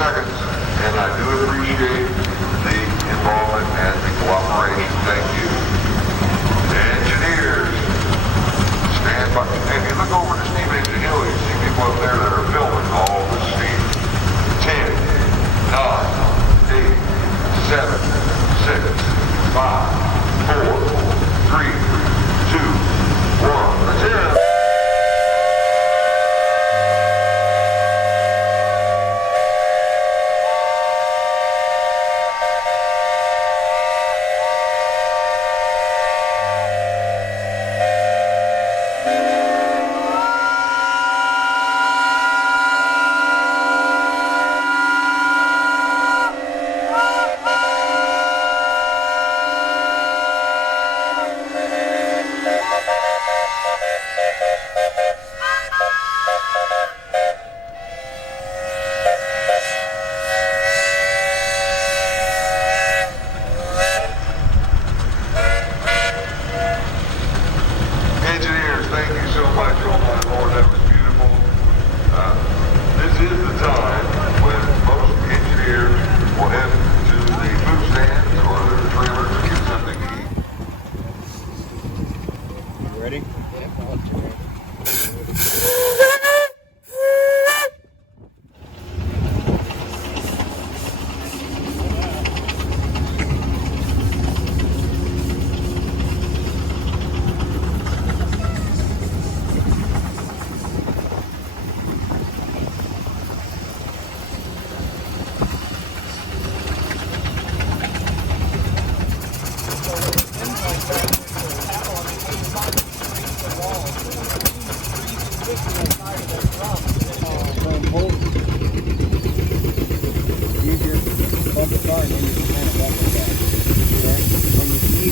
seconds, and I do appreciate the involvement and the cooperation. Thank you. Engineers, stand by. If you look over to Steam Engine Hill, you see people up there that are filming all the steam. 10, 9, 8, 7, 6, 5, 4, 3, 2, 1. That's it.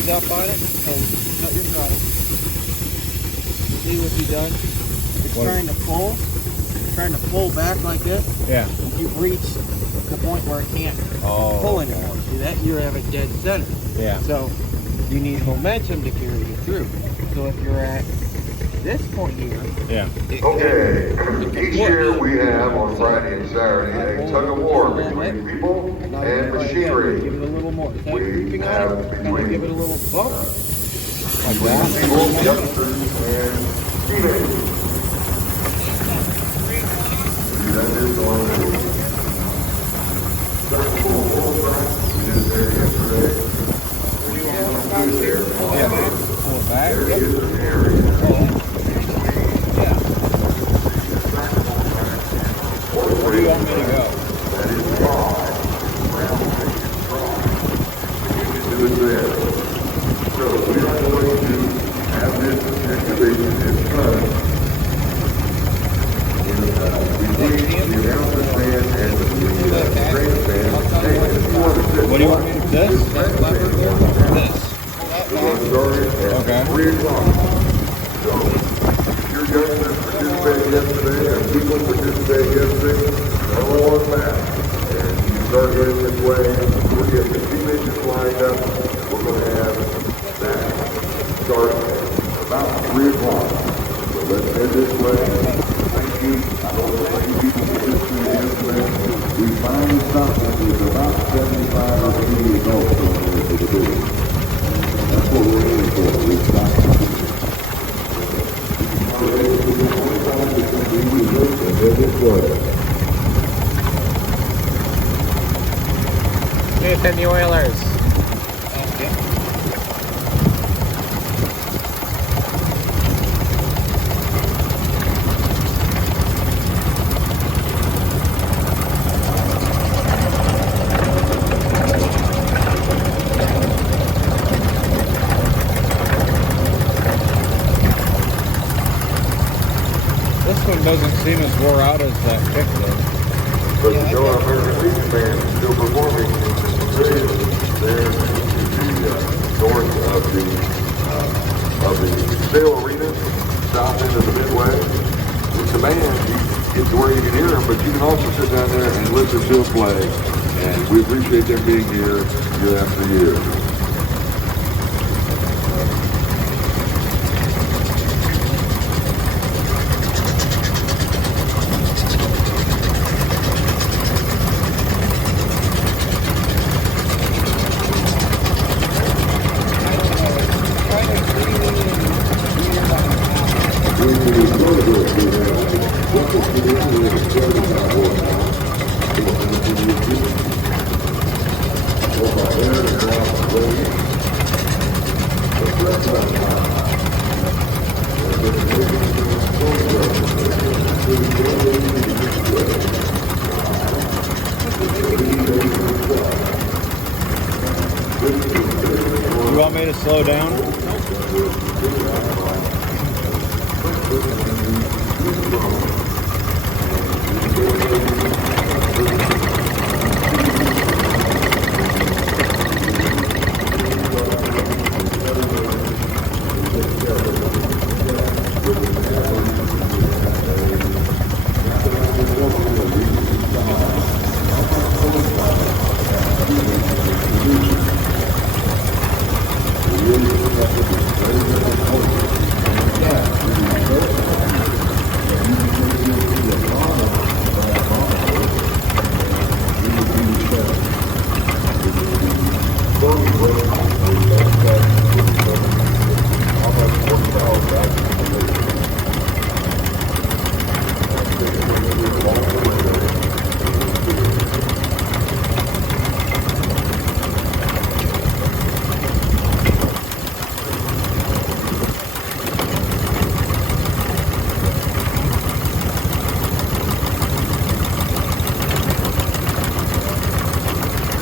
Up on it and cut your throttle. See what you've done? It's trying to pull back like this. Yeah. You've reached the point where it can't pull anymore. See that? You have a dead center. Yeah. So you need momentum to carry you through. So if you're at this point here. Yeah. Okay. Each year we have on Friday and Saturday a tug-of-war between people and machinery. Give it a little more. We have between give it a little bump. people, youngsters, and teenagers. That is the one that we did there yesterday. Yeah. Pull it back. There is an area. Where do you want me to go? That is dry. You can do it there. So we are going to have this excavation in front between the announcement stand and the grandstand. Hey, if you want to sit, What do you want me to do? This? we're going to start it at 3 o'clock. So your youngsters participated yesterday and people participated yesterday. Everyone back. And you start heading this way. We're getting the two engines lined up. We're going to have that start at about 3 o'clock. So let's head this way. Thank you. I don't know how many people participated yesterday. We finally stopped it with about 75 or 80 adults for the building. That's what we're aiming for. We stopped it. Nathan, the Oilers. This one doesn't seem as wore out as that pick did. But the Joe American Legion band is still performing in the pavilion there to the north of the sail arena, south end of the Midway. With the band, you get to where you can hear them, but you can also sit down there and listen to them play. And we appreciate them being here year after year. to slow down?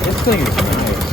This thing is nice.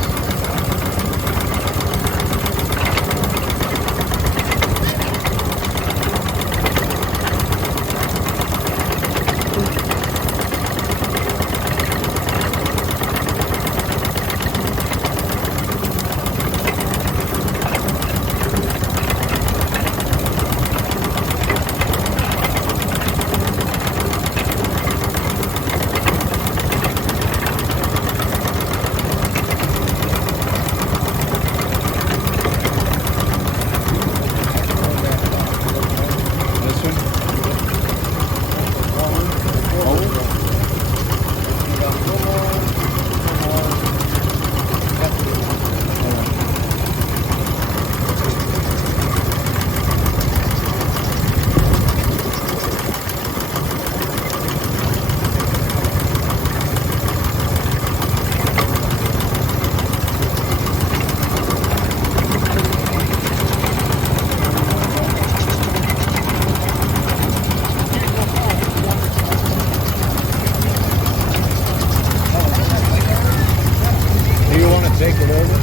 Take it over.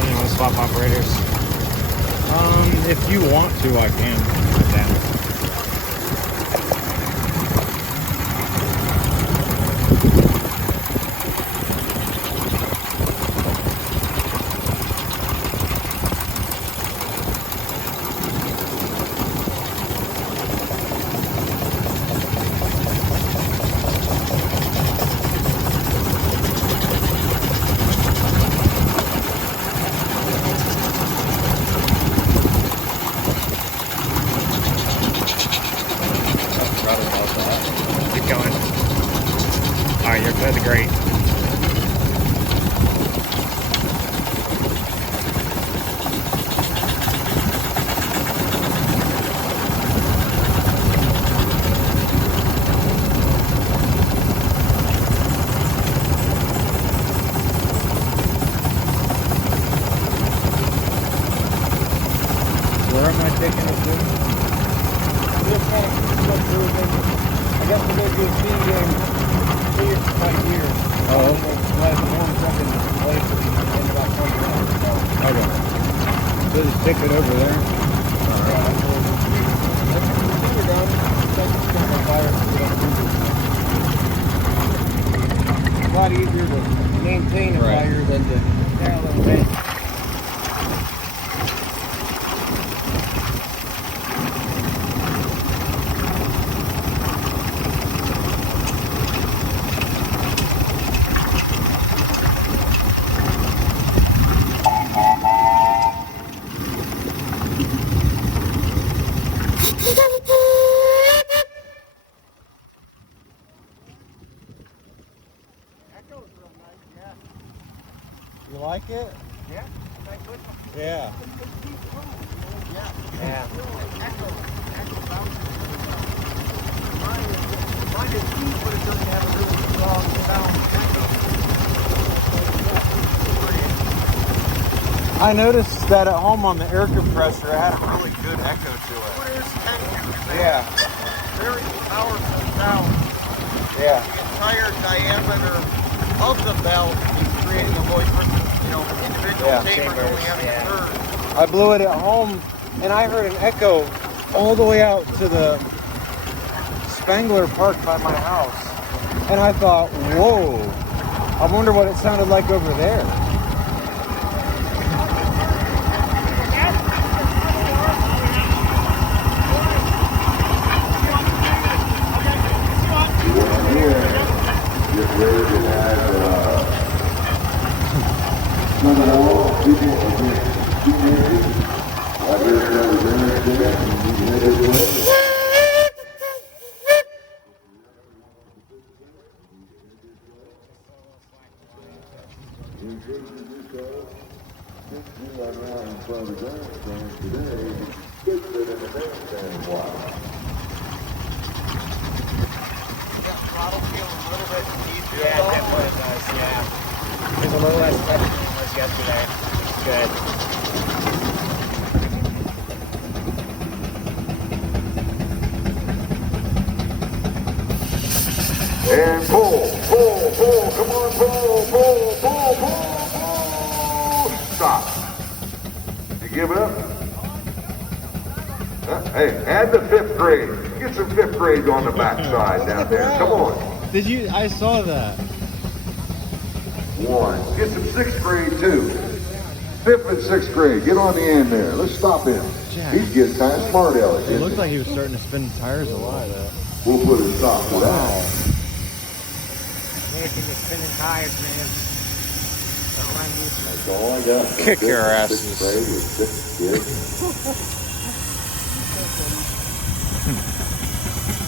Anyone swap operators? If you want to, I can. I'm down. Keep going. Alright, you're good to great. Where am I taking it to? I guess we're going to do a team game 3 or 5 years. Oh. Let the warm up in place at the end of October. Okay. So just stick it over there. We're done. It's a lot easier to maintain a Right. fire than to handle a vent. You like it? Yeah. Yeah. Yeah. Mine is deep, but it doesn't have a really strong sound echo. I noticed that at home on the air compressor, it had a really good echo to it. Yeah. Very powerful sound. Yeah. The entire diameter of the bell is creating a voice versus, individual chambers only having a third. I blew it at home, and I heard an echo all the way out to the Spangler Park by my house. And I thought, whoa, I wonder what it sounded like over there. Get ready to have Tug-of-war people against teenagers. I heard that was interesting. You can head this way. Run around in front of the grandstand today, good sit in the grandstand a while. That throttle feels a little bit easier. Yeah, definitely it does, yeah. There's a little less pressure than it was yesterday. It's good. And pull, come on, pull. Stop. You give it up? Hey, add the 5th grade. Get some 5th grades on the backside down there. Come on. Did you? I saw that. 1. Get some 6th grade too. 5th and 6th grade. Get on the end there. Let's stop him. He's getting kind of smart, Elliot. It looked like he was starting to spin tires a lot. We'll put a stop to that. Making you spinning tires, man. Don't run you. That's all I got. Kick your 5th and asses. 6th grade with 6th grade.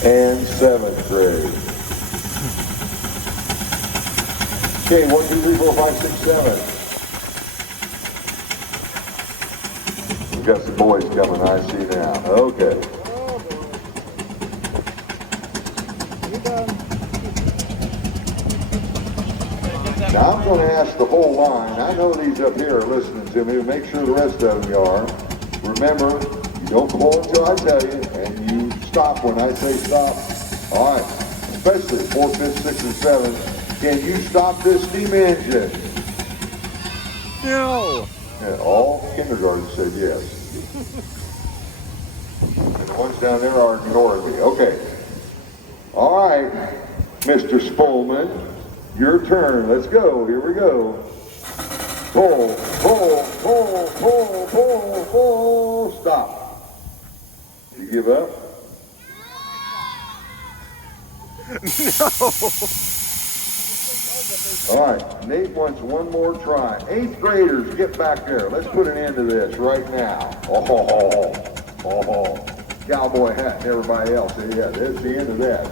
And 7th grade. Okay, 1, 2, 3, 4, 5, 6, 7. We've got some boys coming, I see now. Okay. Now I'm going to ask the whole line. I know these up here are listening to me. Make sure the rest of them are. Remember, you don't pull until I tell you, and you stop when I say stop. All right. Especially 4, 5, 6, and 7. Can you stop this steam engine? No. And all kindergarten said yes. And the ones down there are ignoring me. Okay. All right, Mr. Spolman, your turn. Let's go. Here we go. Pull. Stop. You give up? No. All right, Nate wants one more try. 8th graders, get back there. Let's put an end to this right now. Oh. Cowboy hat and everybody else. Yeah, that's the end of that.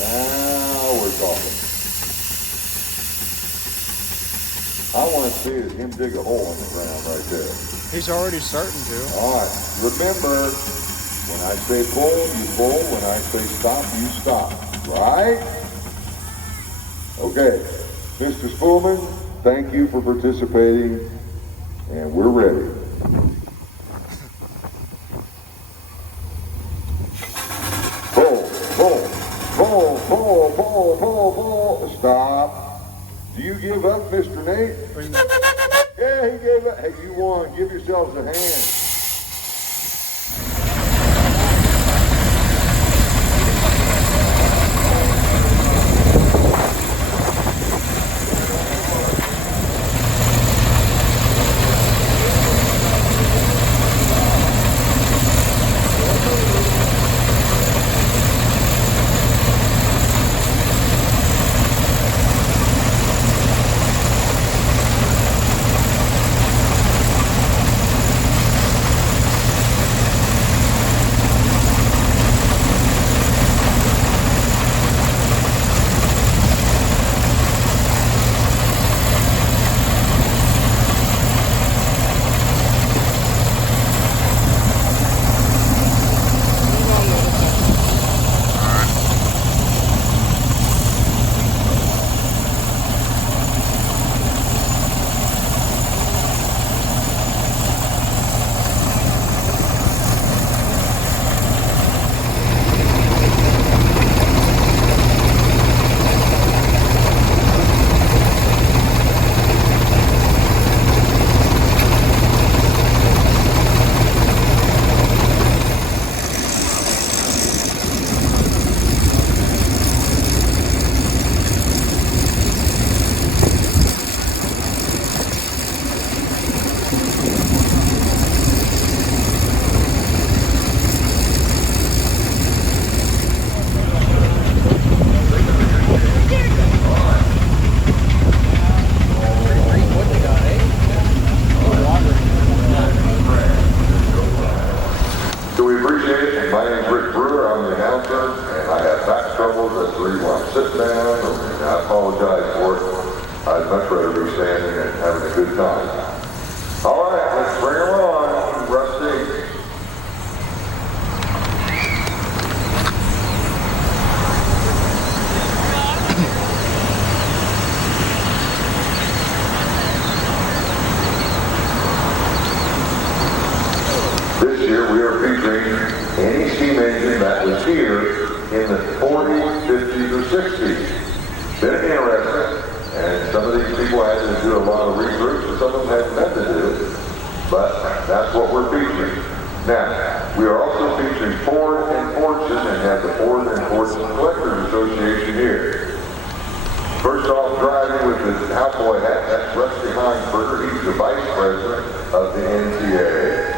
Now we're talking. I want to see him dig a hole in the ground right there. He's already starting to. All right. Remember, when I say pull, you pull. When I say stop, you stop. Right? Okay. Mr. Spolman, thank you for participating, and we're ready. Pull. Stop. Do you give up, Mr. Nate? Yeah, he gave up. Hey, you won. Give yourselves a hand. featuring any steam engine that was here in the 40s, 50s, or 60s. Been interesting, and some of these people had to do a lot of research, and some of them had nothing to do, but that's what we're featuring. Now, we are also featuring Ford and Fortune, and have the Ford and Fortune Collectors Association here. First off, driving with the cowboy hat, that's Rusty Heinsberger. He's the vice president of the NTA.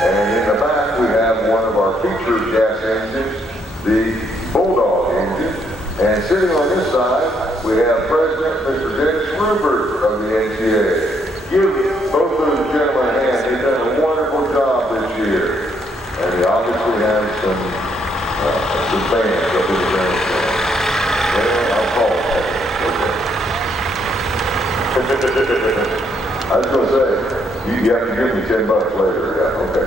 And in the back, we have one of our featured gas engines, the Bulldog engine. And sitting on this side, we have President Mr. Dennis Rupert of the NTA. Give both of those gentlemen a hand. They've done a wonderful job this year. And they obviously have some fans up in the grandstand. Well, I'll call it that. I was going to say, you have to give me $10 later. Yeah, okay.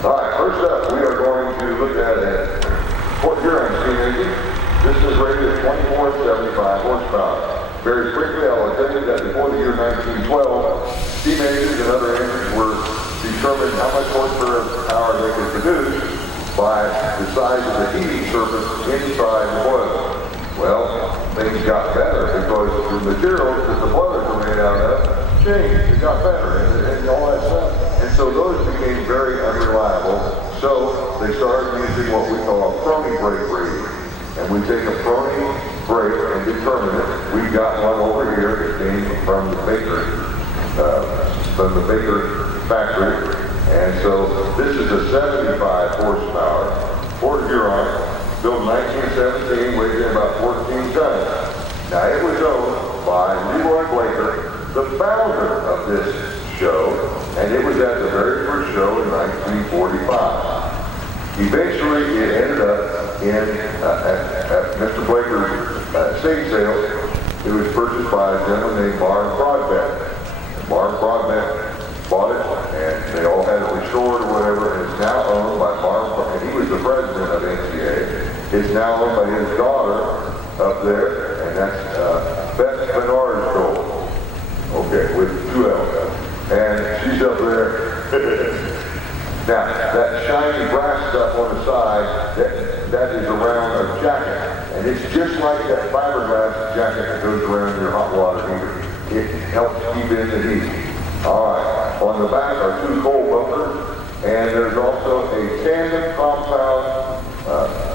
All right, first up, we are going to look at a Fort Huron steam engine. This is rated at 2475 horsepower. Very quickly, I will tell you that before the year 1912, steam engines and other engines were determined how much horsepower they could produce by the size of the heating surface inside the boiler. Well, things got better because the materials that the boilers were made out of changed. It got better and all that stuff. And so those became very unreliable. So they started using what we call a phony brake rating. And we take a phony brake and determine it. We've got one over here that came from the Baker factory. And so this is a 75 horsepower Fort Huron, built in 1917, weighs in about 14 tons. Now it was owned by Leroy Blaker, the founder of this show, and it was at the very first show in 1945. Eventually it ended up at Mr. Blaker's estate sale. It was purchased by a gentleman named Marv Broadbent. Marv Broadbent bought it, and they all had it restored or whatever, and it's now owned by Marv, and he was the president of NCA. It's now owned by his daughter up there, and that's Beth Bernard's. Okay, with 2 L's. And she's up there. Now, that shiny brass stuff on the side, that is around a jacket. And it's just like that fiberglass jacket that goes around your hot water heater. It helps keep in the heat. All right. On the back are 2 coal bumpers, and there's also a tandem compound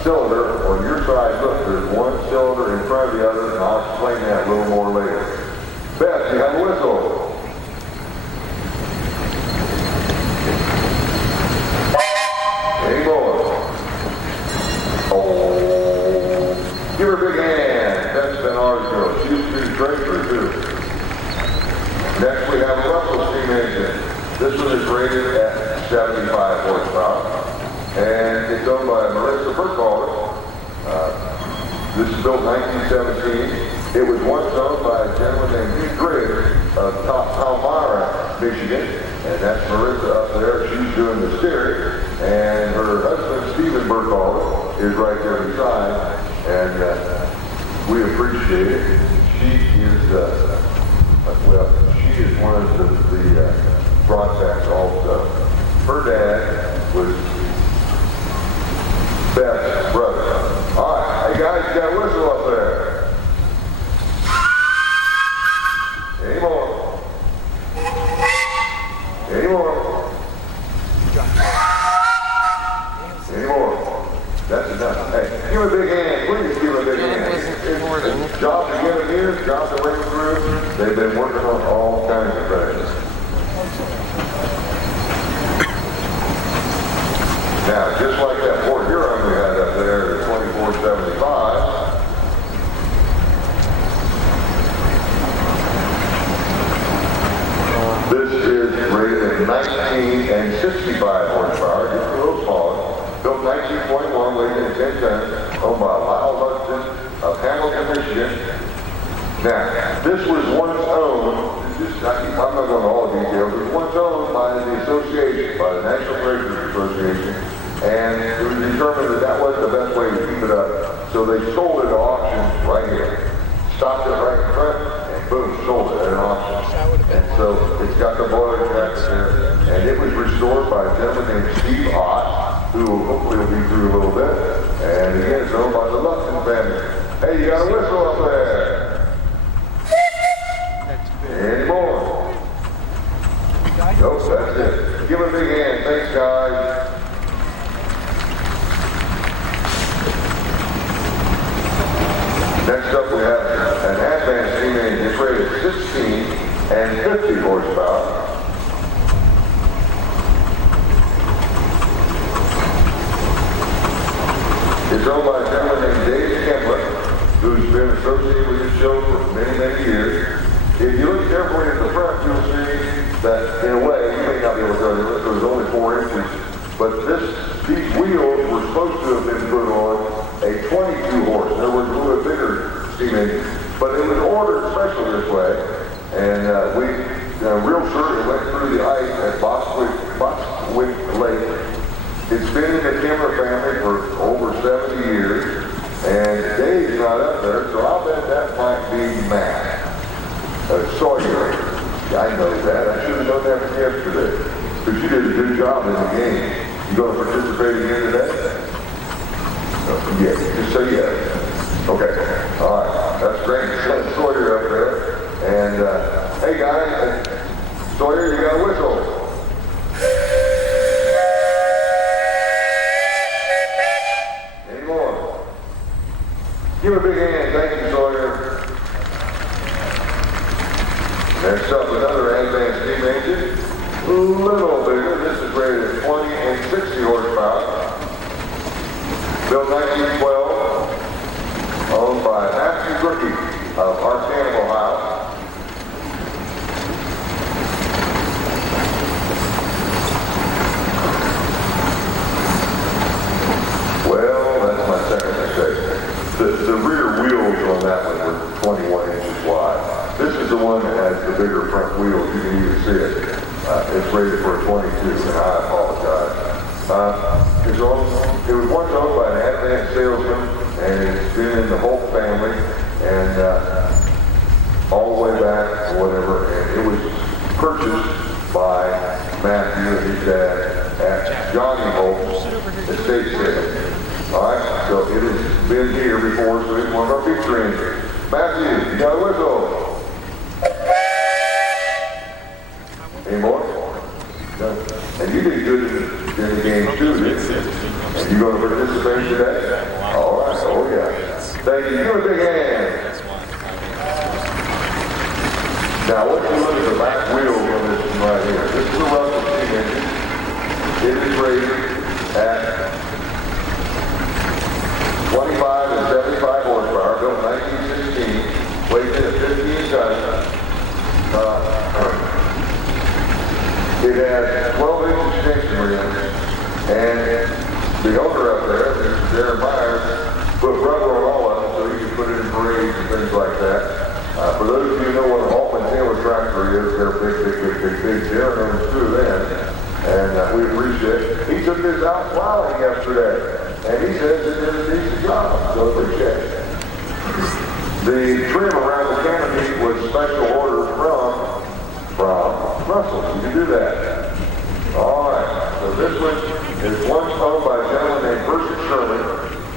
cylinder on your side. Look, there's one cylinder in front of the other, and I'll explain that a little more later. Beth, you have a whistle. Any more? Oh, give her a big hand. That's been ours, girl. She used to be the treasurer, too. Next, we have a Russell steam engine. This one is rated at 75 horsepower, and it's owned by Marissa Burkhalter. This is built in 1917. It was once owned by a gentleman named Hugh Griggs of Palmyra, Michigan, and that's Marissa up there. She's doing the steering, and her husband, Stephen Burkhalter, is right there beside, and we appreciate it. She is she is one of the broadcast also. Her dad was Beth's brother. All right, hey guys, you got a whistle up there. Any more? Any more? Any more? That's enough. Hey, give a big hand. Please give a big hand. It's job to get them here, job to bring them through. They've been working on all kinds of things. Now, just like that Fort Huron we had up there at 2475, this is rated at 19 and 65 horsepower, just a little smaller. Built 1921, weighing in 10 tons, owned by Lyle Hudson of Hamilton, Michigan. Now, this was once owned, I'm not going to all the details, it was once owned by the association, by the National Threshers Association, and it was determined that that wasn't the best way to keep it up, so they sold it at auction right here. Stopped it right in front, and boom, sold it at an auction. And so it's got the boiler jacket there, and it was restored by a gentleman named Steve Ott, who hopefully will be through a little bit. And again, it's owned by the Lupton family. Hey, you got a whistle up there? Any more? Nope, that's it. Give him a big hand. Thanks, guys. Next up, we have an advanced steam engine. It's rated 16 and 50 horsepower. It's owned by a gentleman named Dave Kemper, who's been associated with this show for many, many years. If you look carefully at the front, you'll see that, in a way, you may not be able to tell you this, it was only 4 inches, but these wheels were supposed to have been put on a 22 horse. In other words, a little bit bigger steam engine, but it was ordered special this way, and real sure it went through the ice at Boxwick Lake. It's been in the Kimmer family for over 70 years, and Dave's not up there, so I'll bet that might be Matt. Sawyer. I know that. I should have known that from yesterday. But you did a good job in the game. You going to participate again today? Yes. Just say yes. Okay. All right. That's great. Send Sawyer up there. And, hey, guys. Sawyer, you got a whistle. Any more? Give him a big hand. Thank you, Sawyer. Next up, another advanced steam engine. A little bigger. This is rated 20 and 60 horsepower. Built 1912. Owned by Matthew Rookie of Arkansas, Ohio. Well, that's my second mistake. The rear wheels on that one were 21 inches wide. This is the one that has the bigger front wheels. You can even see it. It's rated for a 22, and I apologize. It was once owned by an advanced salesman, and it's been in the whole family, and all the way back, or whatever, and it was purchased by Matthew and his dad at Johnny Holt's estate sale. All right, so it has been here before, so it's one of our feature engines. Matthew, you got a whistle? Any more? No. And you did good in the game too, didn't you? And you going to participate today? All right. Oh yeah. Thank you. Give a big hand. Now, let's look at the back wheels on this one right here. This is a Russell steam engine. It is rated at 25 and 75 horsepower, built 1916, weighed in at 15 tons. It has 12-inch extension rims, and the owner up there, Mr. Jeremiah, put rubber on all of them so you can put it in parades and things like that. For those of you who know what a Holman Taylor tractor is, they're big. Darren owns 2 of them, and we appreciate it. He took this out plowing yesterday, and he says it did a decent job, so appreciate it. The trim around the canopy was special order from Russell. You can do that. All right. So this one is once owned by a gentleman named Percy Sherman,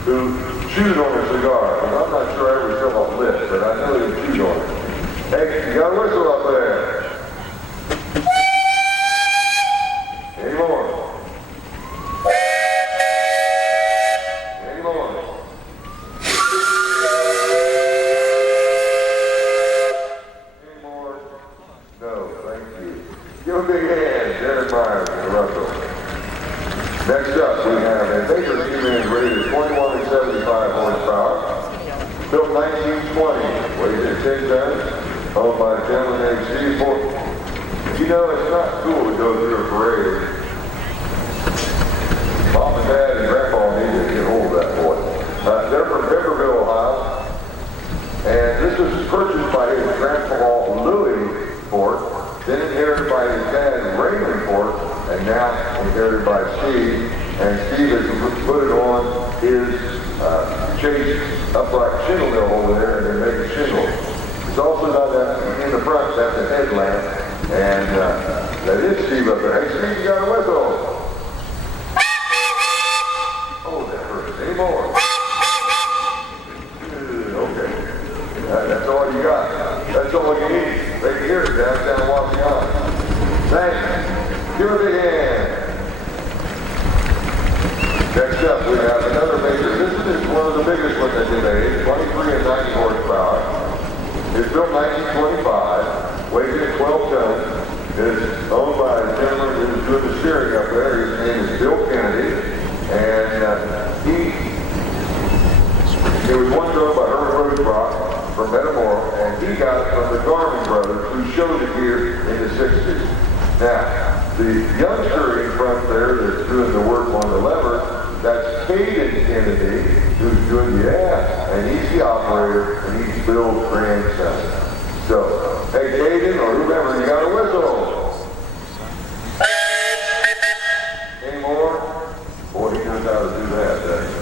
who chewed on a cigar. And I'm not sure I ever saw a lit, but I know he chewed on it. Hey, you got a whistle up there? Any more? Any more? No, thank you. Give a big hand, Derek Myers and Russell. Next up, we have a Baker steam engine rated 21 and 75 horsepower. Built 1920, weighed at 10 tons, owned by a gentleman named Steve Ford. You know, it's not cool to go through a parade. Mom and Dad and Grandpa need to get hold of that boy. They're from Pepperville, Ohio. And this was purchased by his grandpa Louis Ford, then inherited by his dad Raymond Ford, and now inherited by Steve. And Steve has put it on his Chase upright shingle mill over there, and they're making shingles. It's also got that in the front, that's a headlamp, and That is Steve up there. Hey, Steve, you got a whistle. Oh, that hurts. Any more? Good, okay. That's all you got. That's all you need. They can hear it downtown Wauseon. Thanks. Give a big hand. Next up, we have another major. This is one of the biggest ones that they made, 23 and 90 horsepower. It's built 1925, weighs in 12 tons. It's owned by a gentleman who's doing the steering up there. His name is Bill Kennedy. And it was once owned by Herbert Roosevelt from Metamora, and he got it from the Garmin brothers who showed it here in the 60s. Now, the youngster in front there that's doing the work on the lever, that's Caden Kennedy, who's doing the ass, and he's the operator, and he's Bill's grandson. So, hey Caden, or whoever, you got a whistle. Any more? Boy, he knows how to do that, doesn't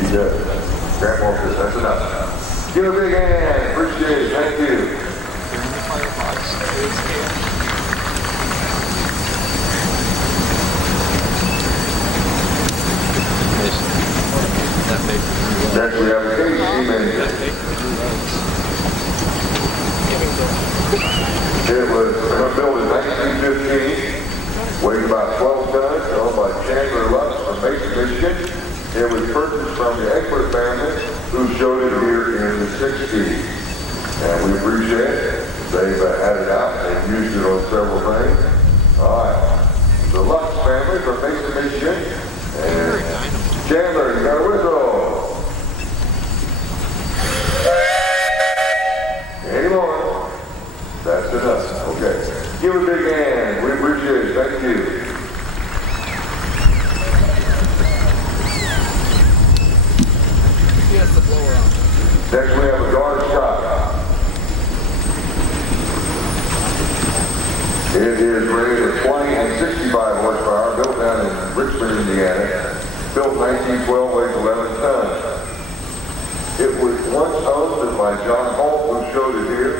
he? He does. Grandpa says, that's enough. Give a big hand, appreciate it, thank you. Next we have the case steam engine. It was built in 1915, weighed about 12 tons, owned by Chandler Lutz from Mason, Michigan. It was purchased from the Eckler family, who showed it here in the 60s. And we appreciate it. They've had it out. They've used it on several things. All right. The Lutz family from Mason, Michigan. And Chandler, you got a whistle. Any more? That's enough. Okay. Give a big hand. We appreciate it. Thank you. He has the blower on. Next we have a guard stock. It is rated at 20 and 65 horsepower, built down in Richmond, Indiana. Built 1912, weighs 11 tons. It was once owned by John Holt, who showed it here.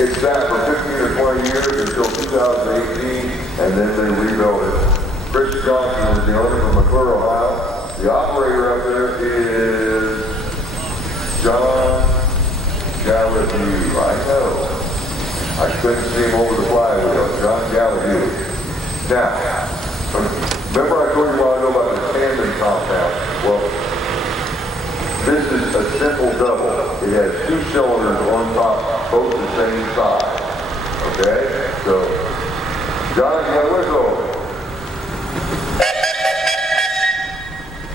It sat for 15 or 20 years until 2018, and then they rebuilt it. Chris Johnson is the owner from McClure, Ohio. The operator up there is John Gallagher. I know. I couldn't see him over the flywheel. John Gallagher. Now, remember I told you a while ago about the tandem compound? Well, this is a simple double. It has two cylinders on top, both the same size. Okay? So, John, you got a whistle.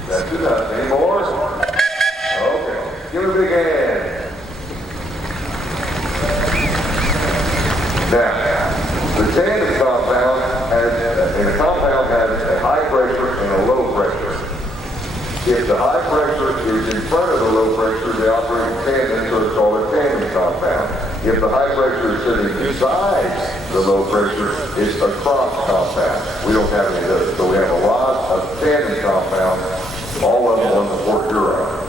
That's enough. Any more? Okay. Give it a big hand. Now, the tandem compound has a high pressure and a low pressure. If the high pressure is in front of the low pressure, they operate in tandem, so it's called a tandem compound. If the high pressure is sitting beside the low pressure, it's a cross compound. We don't have any of those. So we have a lot of tandem compounds, all of them on the Fort Huron.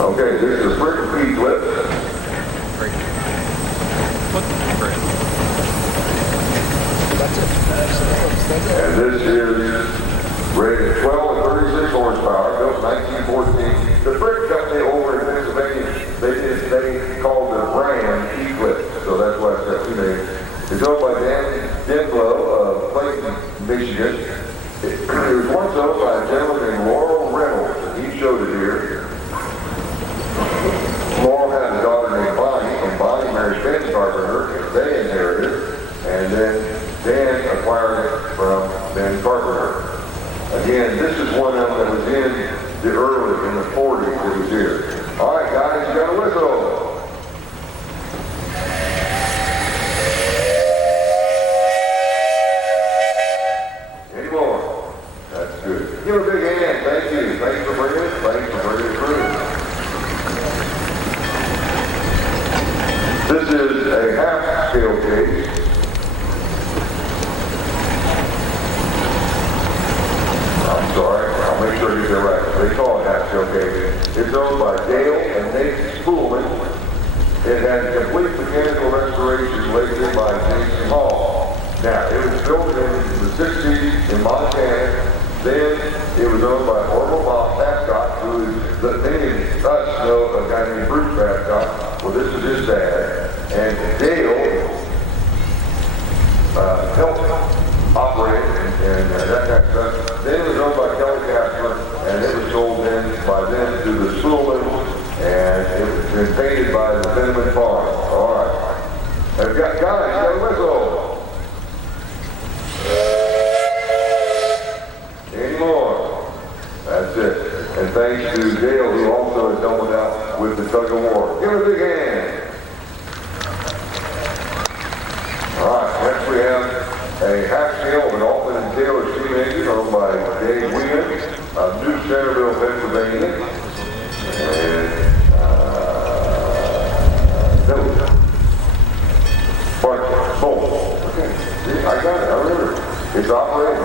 Okay, this is a brick and feed clip. And this is rated 12 and 36 horsepower, built in 1914. The brick company over in Pennsylvania, they called the brand E-Clip, so that's why it's got two names. It's owned by Dan Denblow of Clayton, Michigan. It was once owned by a gentleman named Laurel Reynolds, and he showed it here. Laurel had a daughter named Bonnie, and Bonnie married Ben Carpenter, and they inherited it, and then Dan acquired it from Ben Carpenter. Again, this is one of them that was in the early, in the 40s, it was here. All right, guys, you got a whistle. Any more? That's good. Give a big hand. Thank you. Thanks for bringing it. Thanks for bringing it through. This is a half-scale case. I'm sorry, I'll make sure you get it right. They call it half-scale case. It's owned by Dale and Nate Spoolman. It had complete mechanical restoration laid by Jason Hall. Now, it was built in the 60s in Montana. Then it was owned by Orville Babcock, who is the many of us know a guy named Bruce Babcock. Well, this is his dad. And Dale helped operate and that kind of stuff. Then it was owned by Kelly Casper, and it was sold then by them to the Sullivan, and it was been painted by the Veneman Farm. All right. And guys, you got a whistle. Any more? That's it. And thanks to Dale, who also has helped out with the Tug-of-war. Give it a big hand. All right, next we have a half-scale of an Altman and Taylor steam engine owned by Dave Williams of New Centerville, Pennsylvania. And, okay, see, I got it, I remember it. It's operating.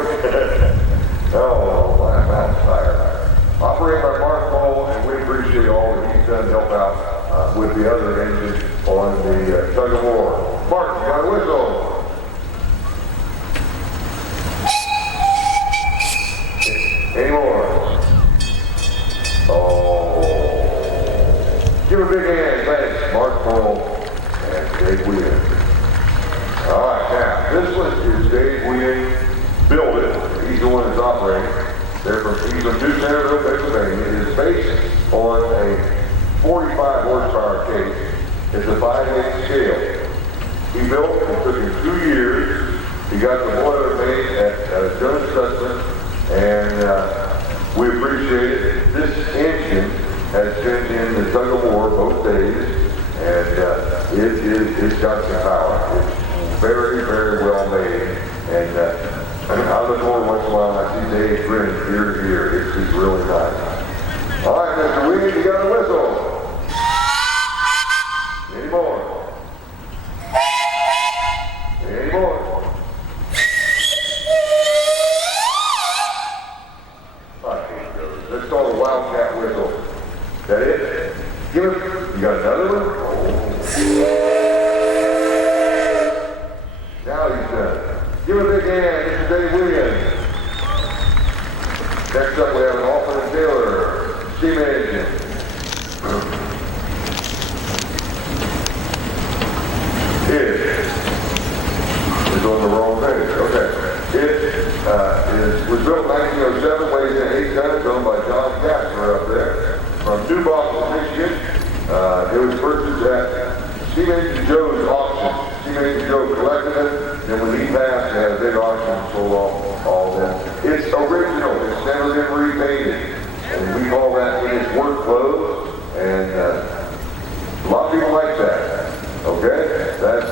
Oh, I'm tired. Operated by Mark Cole, and we appreciate all that he's done to help out with the other engines on the Tug-of-war. Mark, you got a whistle. Any more? Oh. Give a big hand, thanks, Mark Cole and Dave Williams. All right, now, this one is Dave Williams. Built it. He's the one that's operating. He's from New Centerville, Pennsylvania. It is based on a 45 horsepower case. It's a 5/8 scale. He built it. It took him 2 years. He got the boiler made at John Stutzman, and we appreciate it. This engine has been in the Tug-of-war both days, and it's got some power. It's very, very well made, and I look forward once in a while and I see Dave grinning ear to ear. It's really nice. All right, Mr. Williams, you got a whistle. Any more? Any more? I can't go. Let's call it a wildcat whistle. Is that it? Give it. You got another one? Oh. Now he's done. Give a big hand. This is Dave Williams. Next up we have an Altman and Taylor steam engine. It's on the wrong page. Okay. It was built in 1907, weighs in 8 tons, owned by John Casper up there from New Boston, Michigan. It was purchased at Steam Engine Joe's auction. Steam Engine Joe collected it. And when he passed, they had a big auction and sold off all of them. It's original. It's never been repainted. And we call that in its work clothes. And a lot of people like that. Okay? That's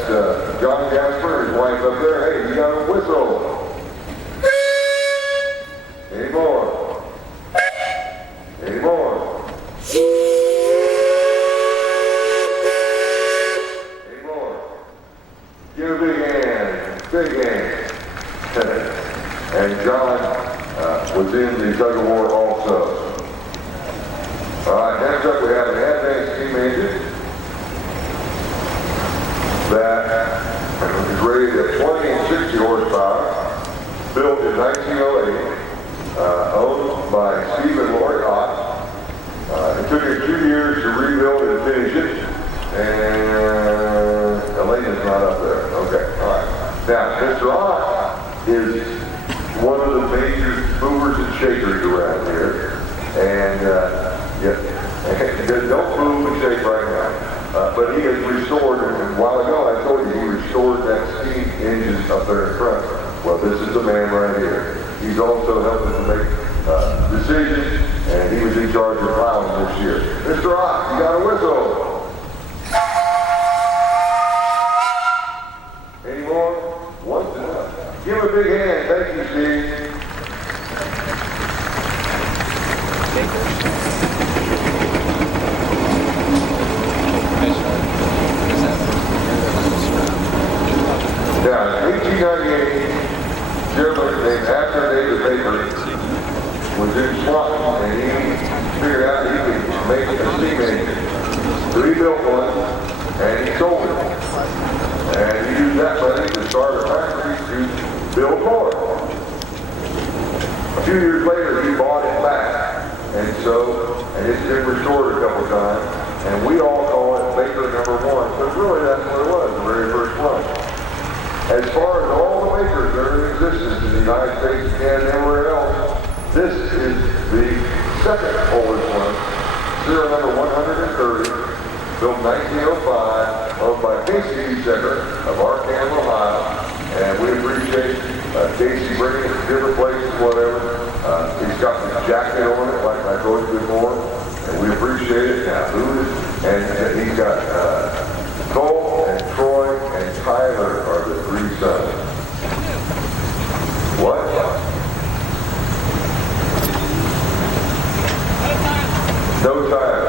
John Gasper, his wife up there. Hey, you got a whistle. Any more? Any more? Any more? Give a big hand. Big hand. And John was in the Tug-of-war also. All right, next up we have an advanced steam engine that is rated at 20 and 60 horsepower, built in 1908, owned by Steve and Lori Ott. It took him 2 years to rebuild and finish it, and Elena's not up there. Okay, all right. Now, Mr. Ott is one of the major movers and shakers around here, and don't move and shake right now. But he has restored, and a while ago I told you he restored that steam engine up there in front. Well, this is the man right here. He's also helping to make decisions, and he was in charge of plowing this year. Mr. Ott, you got a whistle. Any more? Once enough. Give him a big hand. Thank you, Steve. Now, in 1898, German named after David Baker was in Swanton, and he figured out he could make a steam engine. So he few years later, he bought it back, and it's been restored a couple times, and we all call it Baker number 1, but really that's what it was, the very first one. As far as all the Bakers that are in existence in the United States and everywhere else, this is the second oldest one, serial number 130, built 1905, owned by Casey Center of Arkansas, Ohio, and we appreciate Casey bringing it to different places, whatever. He's got the jacket on it, like I told you before, and we appreciate it. Now, and he's got Cole and Troy and Tyler are the 3 sons. What? No time.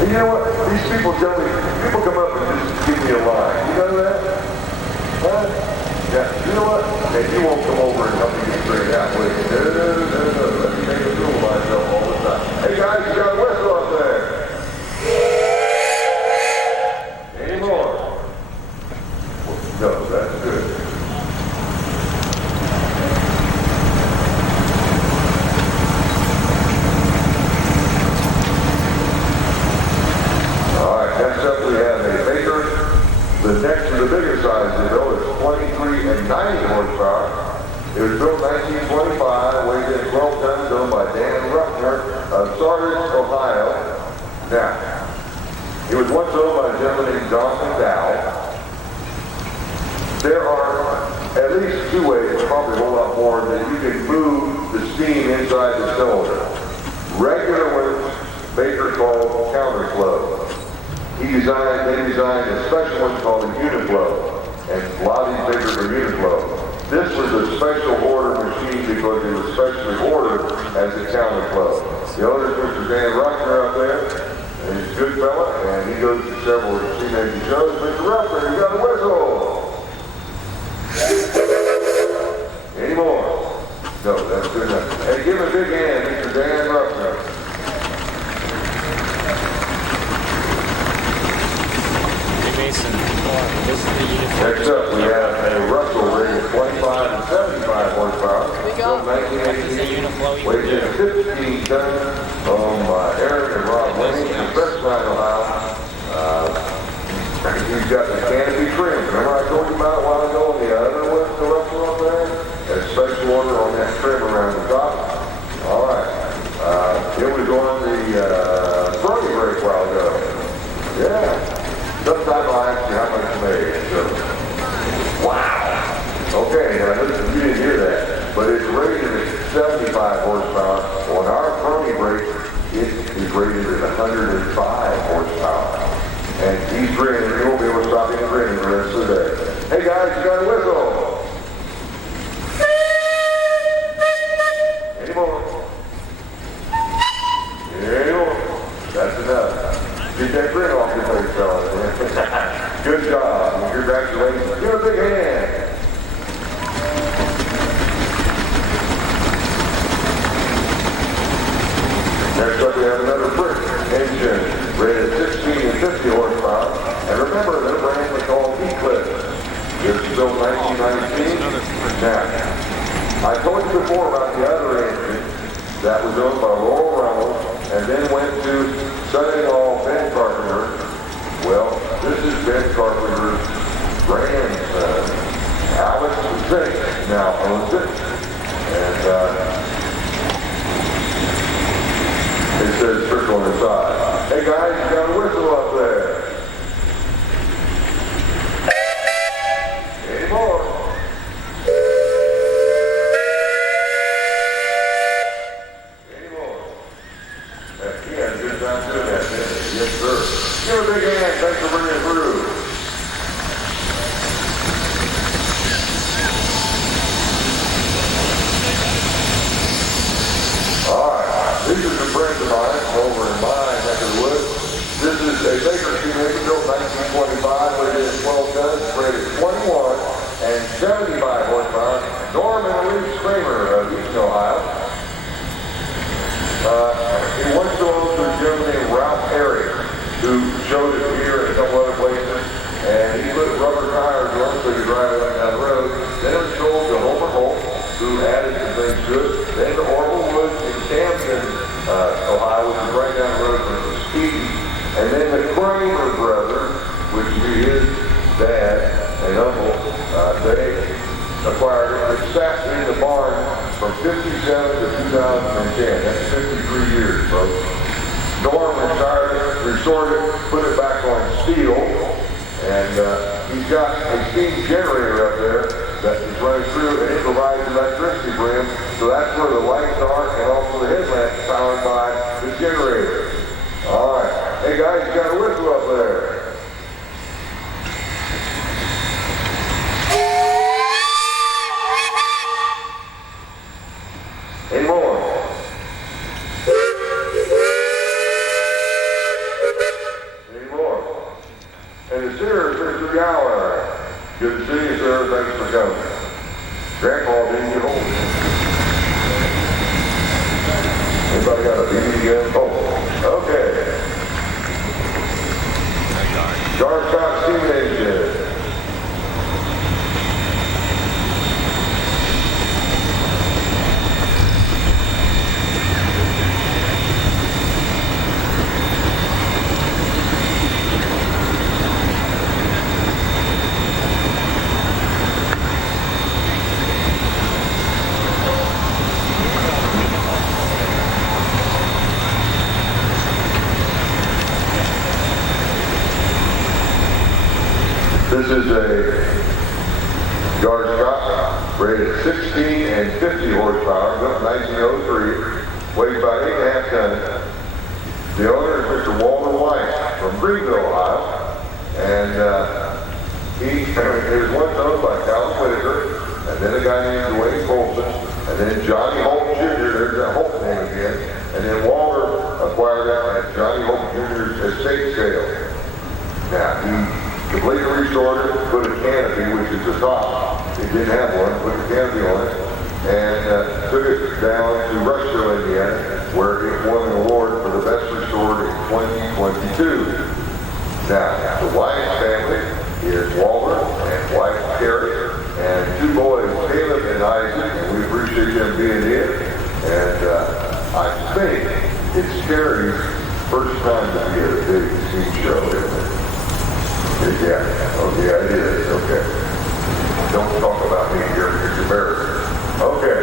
And you know what? These people tell me, people come up and just give me a line. You know that? Huh? Yeah, you know what? And you won't come over and help me get straight out with it. No. Let me make a fool of myself all the time. Hey guys, you got a whistle up there. Any more? No, that's good. Next up we have a Baker. The next to the bigger size is built is 23 and 90 horsepower. It was built 1925, weighed in 12 tons, owned by Dan Ruckner of Sardis, Ohio. Now, it was once owned by a gentleman named John McDowell. There are at least 2 ways, probably a whole lot more, that you can move the steam inside the cylinder. Regular ones, Baker called counterflow. They designed a special one called a Uniflow, and a lot of these Bakers are Uniflow. This was a special order machine because it was specially ordered as a counterflow. The owner is Mr. Dan Ruckner up there, and he's a good fella, and he goes to several teenage shows. Mr. Ruckner, you got a whistle! Any more? No, that's good enough. Hey, give him a big hand, Mr. Dan Ruckner. Next up, we have a Russell rig of 25 and 75 horsepower. Built 1918, weighed in 15 tons, owned by Eric and Rob Wayne in Prescott, Ohio. He's got the canopy trim. Remember I told you about it a while ago, the other one, the Russell up there? That special order on that trim around the top. All right. It was on the Brody break a while ago. Yeah. Sometimes I'll ask you how much you made. So, wow. Okay, now listen, you didn't hear that, but it's rated at 75 horsepower. On our Pony brake, it is rated at 105 horsepower. And he's grinning. You won't be able to stop him grinning the rest of the day. Hey guys, you got a whistle? Any more? Any more? That's enough. Get that grin off your face, fellas. Good job. Congratulations. Give a big hand. Next up, we have another brick engine rated 16 and 50 horsepower. And remember, the brand was called Eclipse. It's built 1919. Now, I told you before about the other engine that was owned by Royal Reynolds and then went to son-in-law Ben Carpenter. Well, this is Ben Carpenter's grandson, Alex Zink, now owns it. And it says trick on the side. Hey guys, you got a whistle up there. Any more? Any more? He had a good time doing that, didn't he? Yes, sir. Give a big hand. Thanks for bringing it through. All right. These are some friends of mine over in my neck of the woods. This is a Baker Shoemaker built 1925, weighed in 12 tons, rated 21 and 75 horsepower. Norman Lee Kramer of East Ohio. He once belonged to a gentleman named Ralph Perry, who showed it here and a couple other places, and he put rubber tires on so he could drive it up down the road. Then it was sold to Homer Holt, who added into it. Then to Orville Woods in Camden, Ohio, which is right down the road from Tuskegee. And then the Kramer brothers, which would be his dad and uncle, they acquired it. It sat in the barn from 57 to 2010. That's 53 years, folks. Norm retired it, restored it, put it back on steel, and he's got a steam generator up there that is running through, and it provides electricity for him. So that's where the lights are, and also the headlamps powered by the generator. All right. Hey guys, you got a whistle up there. Any more? Any more? And it's here, Mr. Gower. Good to see you, sir. Thanks for coming. Grandpa didn't get home. Anybody got a BB gun? Oh, okay. Georgetown Steam Engine. This is a George Scott, rated 16 and 50 horsepower, built in 1903, weighs about 8.5 tons. The owner is Mr. Walter White from Greenville, Ohio, and he was once owned by Calvin Whitaker, and then a guy named Dwayne Colson, and then Johnny Holt Jr., there's that Holt name again, and then Walter acquired that at Johnny Holt Jr.'s estate sale. Now, he completely restored it, put a canopy, which is the top. It didn't have one, put the canopy on it, and took it down to Rushville, Indiana, where it won an award for the best restored in 2022. Now, the White family is Walter and wife Carrie, and two boys, Caleb and Isaac, and we appreciate them being here. And I think it's Carrie's first time to be at a big steam show, isn't it? Yeah, oh yeah, it is, okay. Don't talk about me here, it's embarrassing. Okay.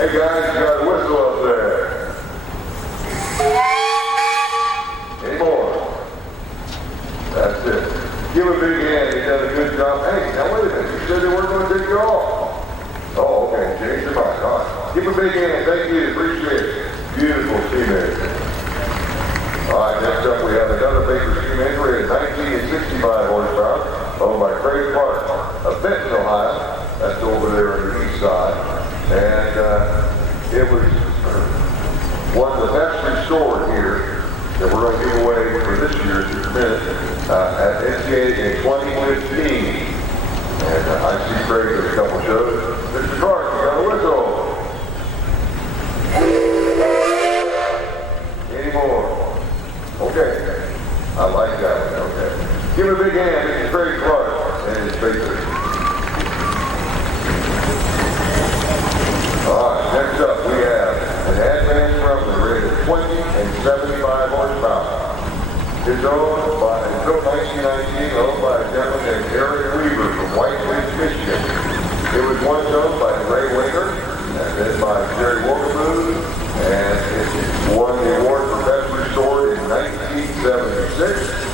Hey guys, you got a whistle up there. Any more? That's it. Give a big hand, you done a good job. Hey, now wait a minute, you said they weren't going to take you off. Oh, okay, change your mind, all right. Give a big hand, thank you, appreciate it. Beautiful steam engine. All right, next up we have another Baker steam engine rated 19 and 65 horsepower, owned by Craig Park of Benton, Ohio. That's over there on the east side. And it was one of the best restored here that we're going to give away for this year in just a minute at NCAA in 2015. And I see Craig at a couple shows. Mr. Clark, you got a whistle. Any more? Okay. I like that one. Okay. Give a big hand to Craig Clark and his Baker. All right, next up we have an advanced rumble rated 20 and 75 horsepower. It's owned by, built 1919, owned by a gentleman named Eric Weaver from White Ridge, Michigan. It was once owned by Ray Winger and then by Jerry Wolfenbooth, and it won the award for best restored in 1976.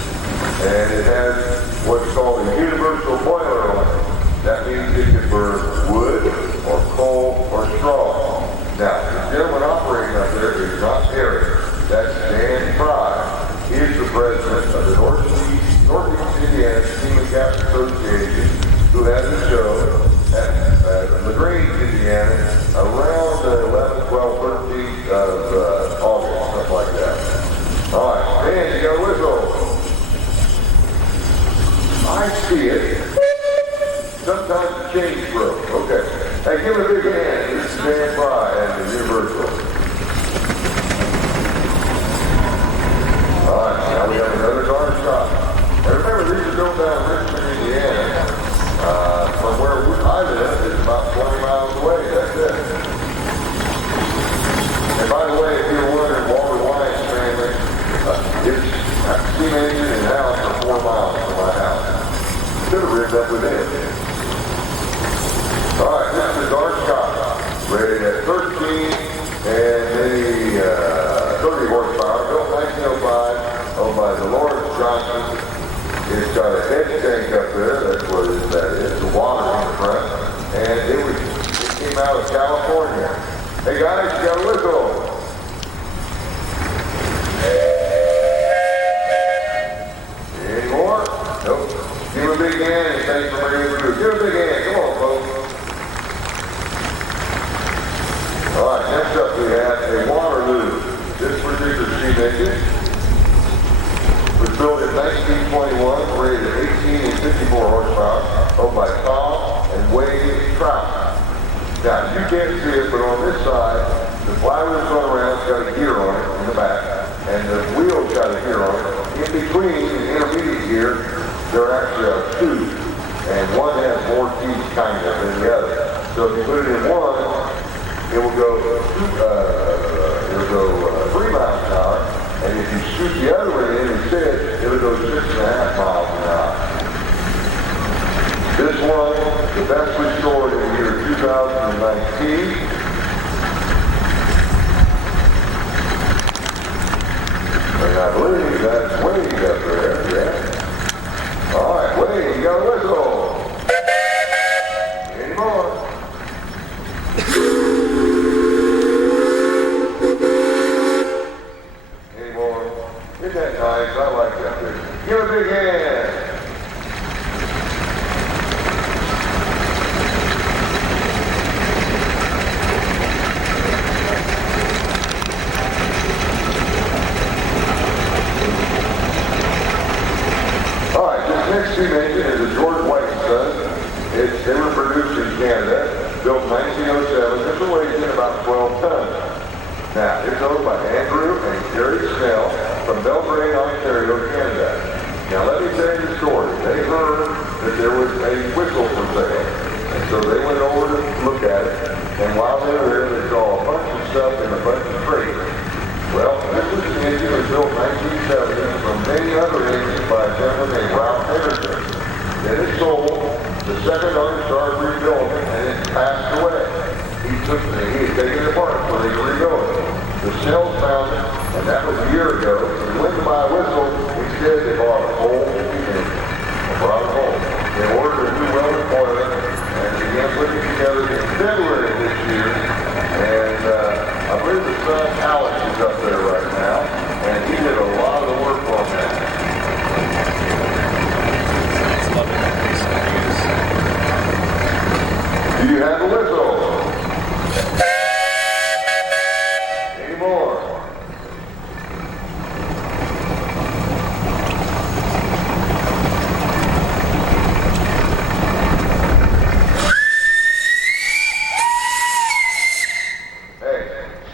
And it has what's called a universal boiler on it. That means it can burn wood or coal or straw. Now, the gentleman operating up there is not Eric. That's Dan Fry. He is the president of the Northeast Indiana Steam and Gas Association, who has a show at LaGrange, Indiana, around 11, 12, 13th of August, something like that. All right, Dan, you got a whistle. I see it. Sometimes the change broke. Okay. Hey, give a big hand. This is Dan Fry and the Universal. All right, now we have another car shop. And remember, these are built down in Richmond, Indiana. From where I live, it's about 20 miles away. That's it. came out of California. Hey guys, you got a whistle. Any more? Nope. Give a big hand and thanks for bringing it through. Give a big hand. Come on, folks. All right, next up we have a Waterloo. This particular steam engine was built in 1921, rated 18 and 54 horsepower, owned by Tom and Wade Trout. Now, you can't see it, but on this side, the flywheel's going around, it's got a gear on it in the back, and the wheel's got a gear on it. In between the intermediate gear, there actually are two, and one has more teeth kind of than the other. So if you put it in one, it will go 3 miles an hour, and if you shoot the other one in instead, it'll go 6.5 miles an hour. This one, the best restored in the year 2019. And I believe that's Wade up there, yeah. All right, Wade, you got a whistle. Any more? Any more? Isn't that nice? I like that picture. Give a big hand. Next steam engine is a George White son. They were produced in Canada, built in 1907. This one weighs in about 12 tons. Now, it's owned by Andrew and Gary Snell from Belgrade, Ontario, Canada. Now, let me tell you the story. They heard that there was a whistle for sale, and so they went over to look at it, and while they were there, they saw a bunch of stuff in a bunch of crates. Well, this was an engine that was built in 1970 from many other engines by a gentleman named Ralph Henderson. Then it sold, the second owner started rebuilding, and it passed away. He had taken it apart so they could rebuild it. The sales found it, and that was a year ago. They went to buy a whistle, instead they bought a whole engine. They brought it home. They ordered a new welded boiler, and began putting it together in February of this year. And I believe the son, Alex, is up there right now, and he did a lot of the work on that. Do you have a whistle? Any more?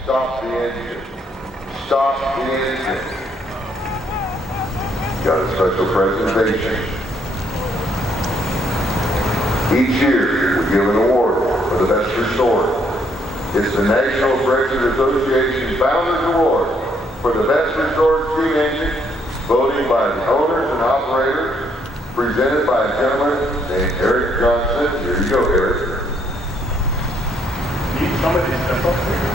Stop the engine. Stop the engine. Got a special presentation. Each year we give an award for the best restored. It's the National Threshers Association Founders Award for the best restored steam engine, voting by the owners and operators, presented by a gentleman named Eric Johnson. Here you go, Eric. Need somebody to step up here.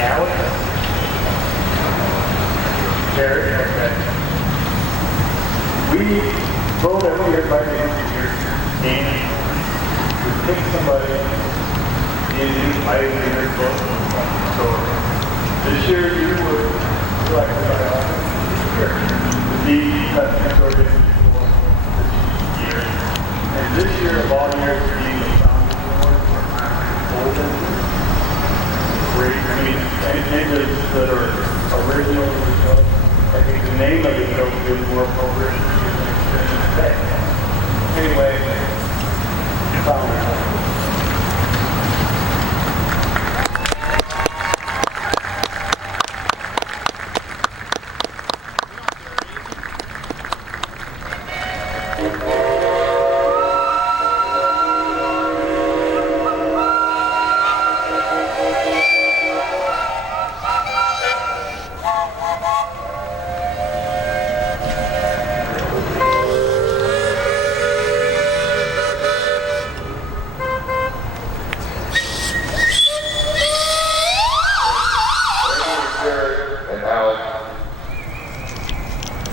Alex? Terry? Okay. We vote every year by the engineer, and we pick somebody in my engineer close. So this year you were selected by us to be the year. And this year of all years being the founding award for Golden. I mean, any that are original to the show, I think the name of the show is more appropriate today. Anyway, found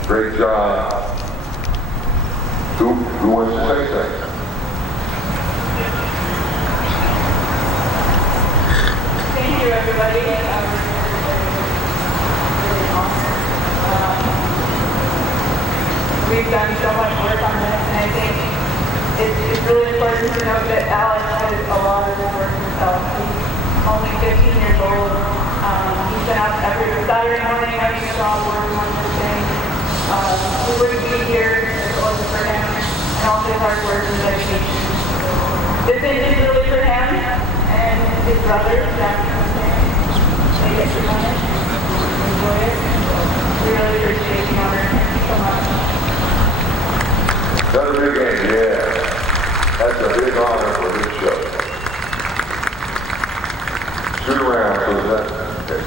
Great job. Who wants to say something? Thank you, everybody. Really honored. We've done so much work on this, and I think it's really important to note that Alex did a lot of this work himself. He's only 15 years old. He's been out every Saturday morning, having a job working on this thing. We wouldn't be here if it wasn't for him, and all his hard work and dedication. This thing is really for him and his brothers, Jack and Sam. They get to run it, enjoy it. We really appreciate the honor. Thank you so much. Another big game, yeah. That's a big honor for this show. Shoot around, so that, okay.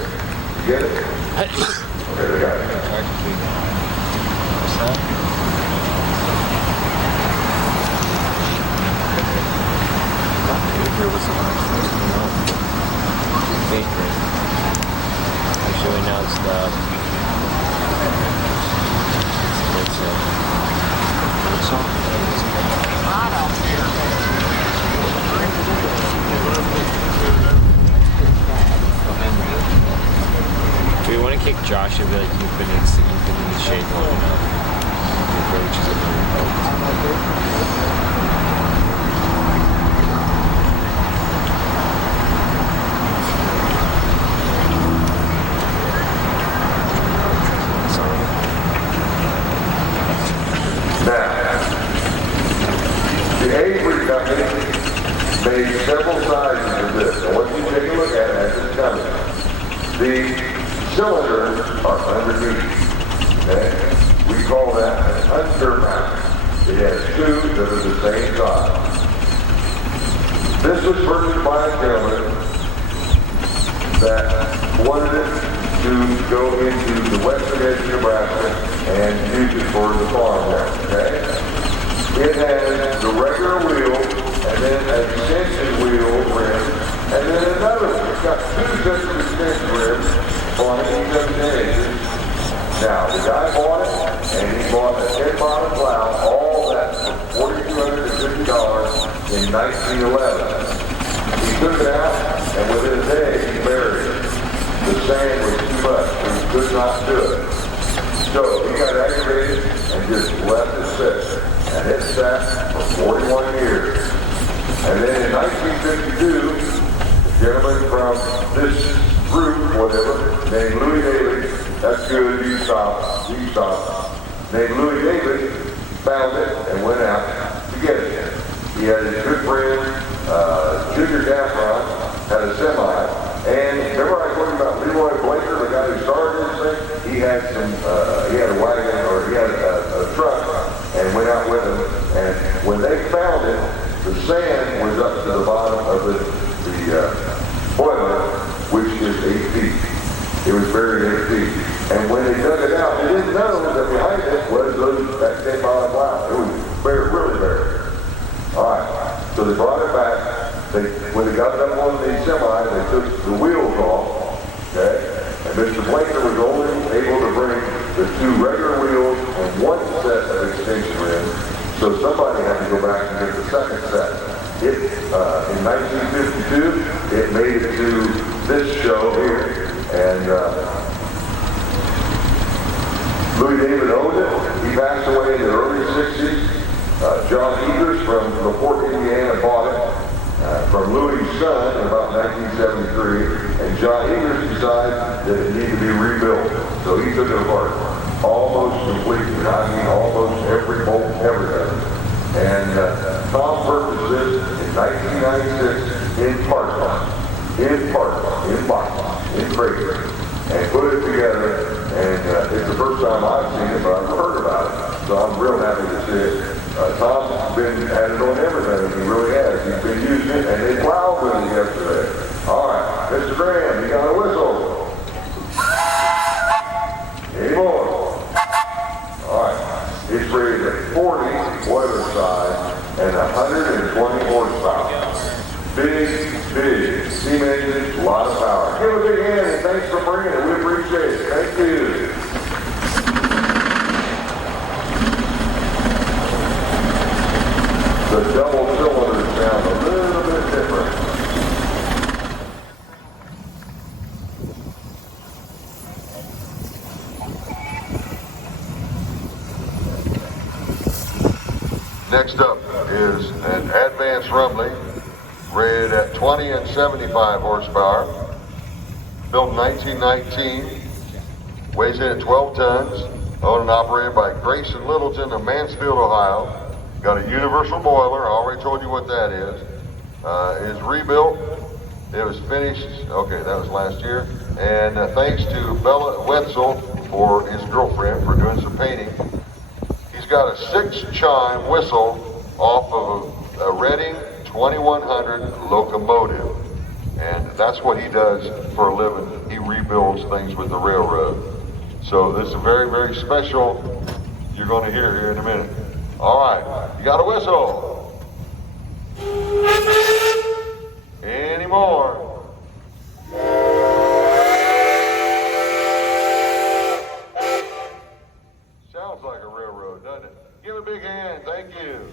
You get it? Okay, they got it. Actually, now it's the... Do we want to kick Josh and be like, you've been in shape long enough? Your coach is a The Avery Company made several sizes of this, and what you take a look at as it's coming, the cylinders are underneath, okay? We call that an undermount. It has two that are the same size. This was purchased by a gentleman that wanted it to go into the western edge of Nebraska and use it for the farm there, okay? It has the regular wheel, and then an extension wheel rim, and then another one. It's got two sets of extension rims on each of the edges. Now, the guy bought it, and he bought a 10-bottom plow, all that for $4,250 in 1911. He took it out, and within a day, he buried it. The sand was too much, and he could not do it. So he got aggravated and just left it sit. And it sat for 41 years. And then in 1952, a gentleman from this group, whatever, named Louis David, that's good, you stop, named Louis David, found it and went out to get it. He had his good friend, Junior Gaffron, had a semi. And remember I told you about Leroy Blaker, the guy who started this thing? He had a wagon, or he had a truck, and went out with him. And when they found it, the sand was up to the bottom of the boiler, which is 8 feet. It was buried 8 feet. And when they dug it out, they didn't know that behind it was that 10-bottom plow. It was really buried. All right, so they brought it back. When they got up on the semi, they took the wheels off, okay? And Mr. Blaker was only able to bring the two regular wheels and one set of extension rims, so somebody had to go back and get the second set. In 1952, it made it to this show here, and Louis David owned it. He passed away in the early 60s. John Eagers from LaPorte, Indiana bought it. From Louis' son in about 1973, and John Eagers decided that it needed to be rebuilt. So he took it apart, almost completely. I mean, almost every bolt, everything. And Tom purchased this in 1996 in Boston, in Fraser, and put it together. And it's the first time I've seen it, but I've heard about it. So I'm real happy to see it. Tom's had it on everything. He really has. He's been using it, and they plowed with it yesterday. All right, Mr. Graham, you got a whistle. Any more? All right. It's rated at 40 boiler size and 120 horsepower. Big steam engine, a lot of power. Give a big hand, and thanks for bringing it. We appreciate it. Thank you. Next up is an advanced rumbling, rated at 20 and 75 horsepower, built in 1919, weighs in at 12 tons, owned and operated by Grayson Littleton of Mansfield, Ohio. Got a universal boiler, I already told you what that is. Is rebuilt. It was finished, okay, that was last year. And thanks to Bella Wetzel, for his girlfriend, for doing some painting. He's got a 6-chime whistle off of a Reading 2100 locomotive. And that's what he does for a living. He rebuilds things with the railroad. So this is very, very special. You're going to hear here in a minute. All right, you got a whistle? Any more? Sounds like a railroad, doesn't it? Give a big hand, thank you.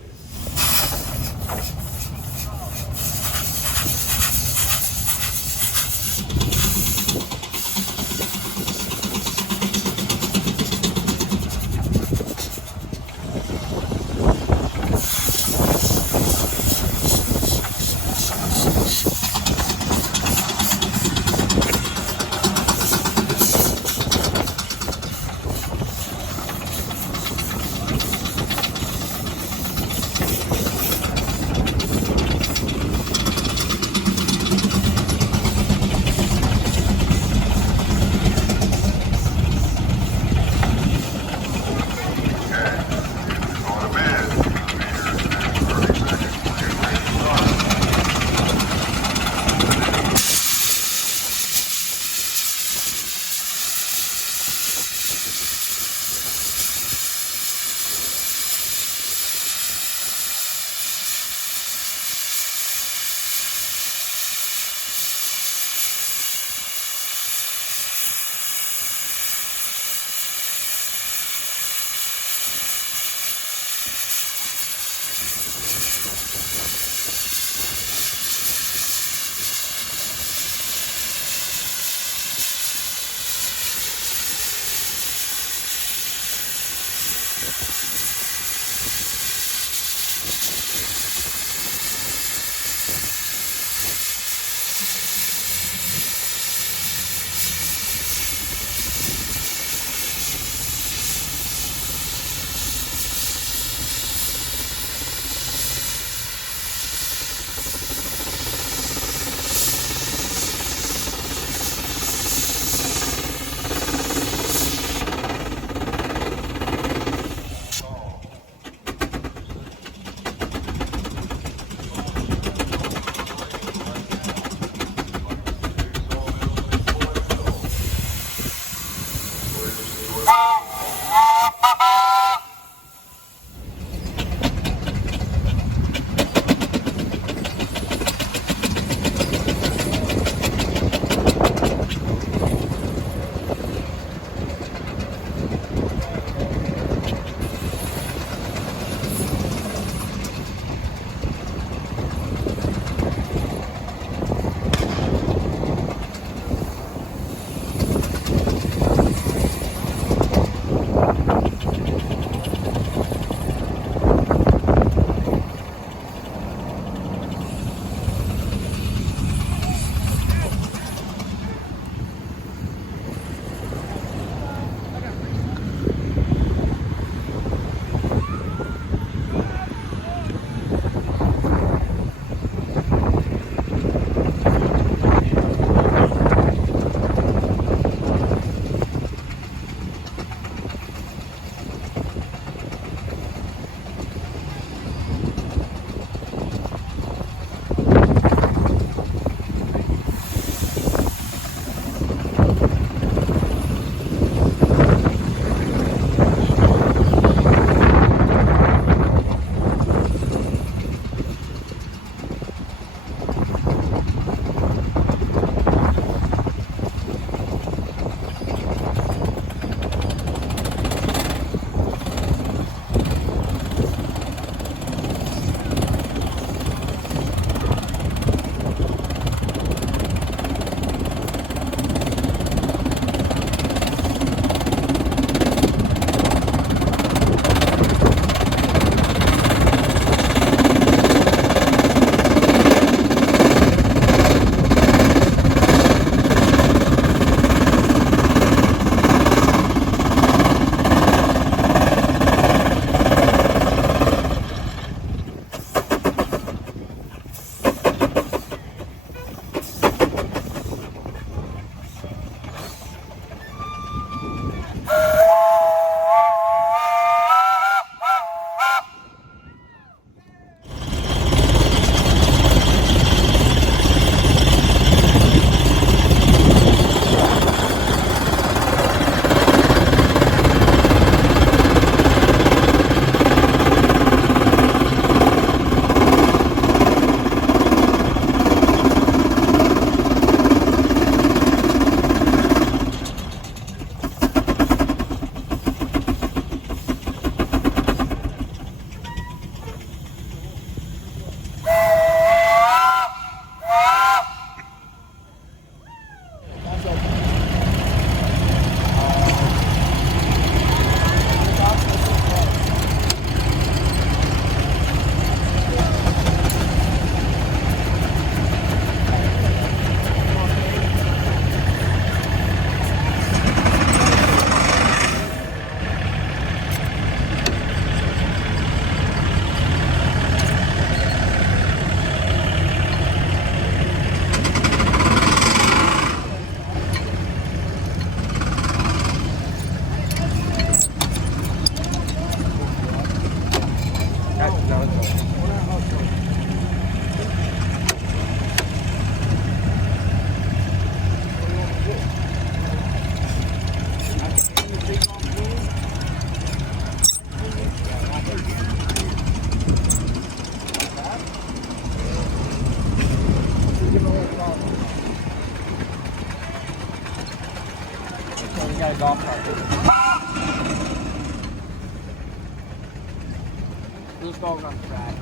dog on the track.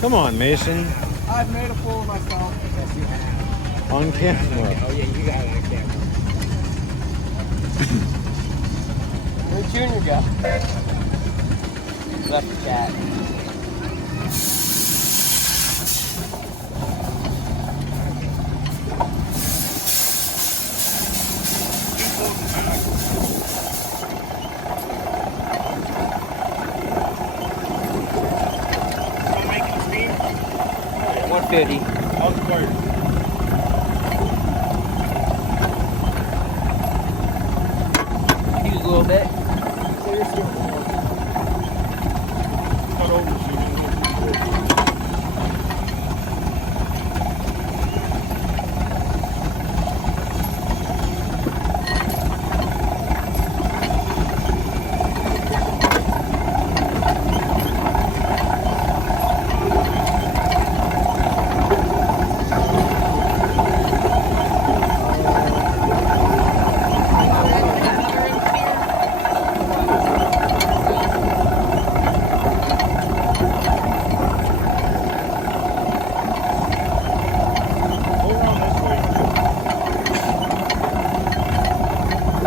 Come on, Mason. I've made a fool of myself. Yes, you have. On camera. Oh yeah, you got it on camera. Where'd Junior go? Left the cat. $150. I'll square. Use a little bit. Cut over so you can look.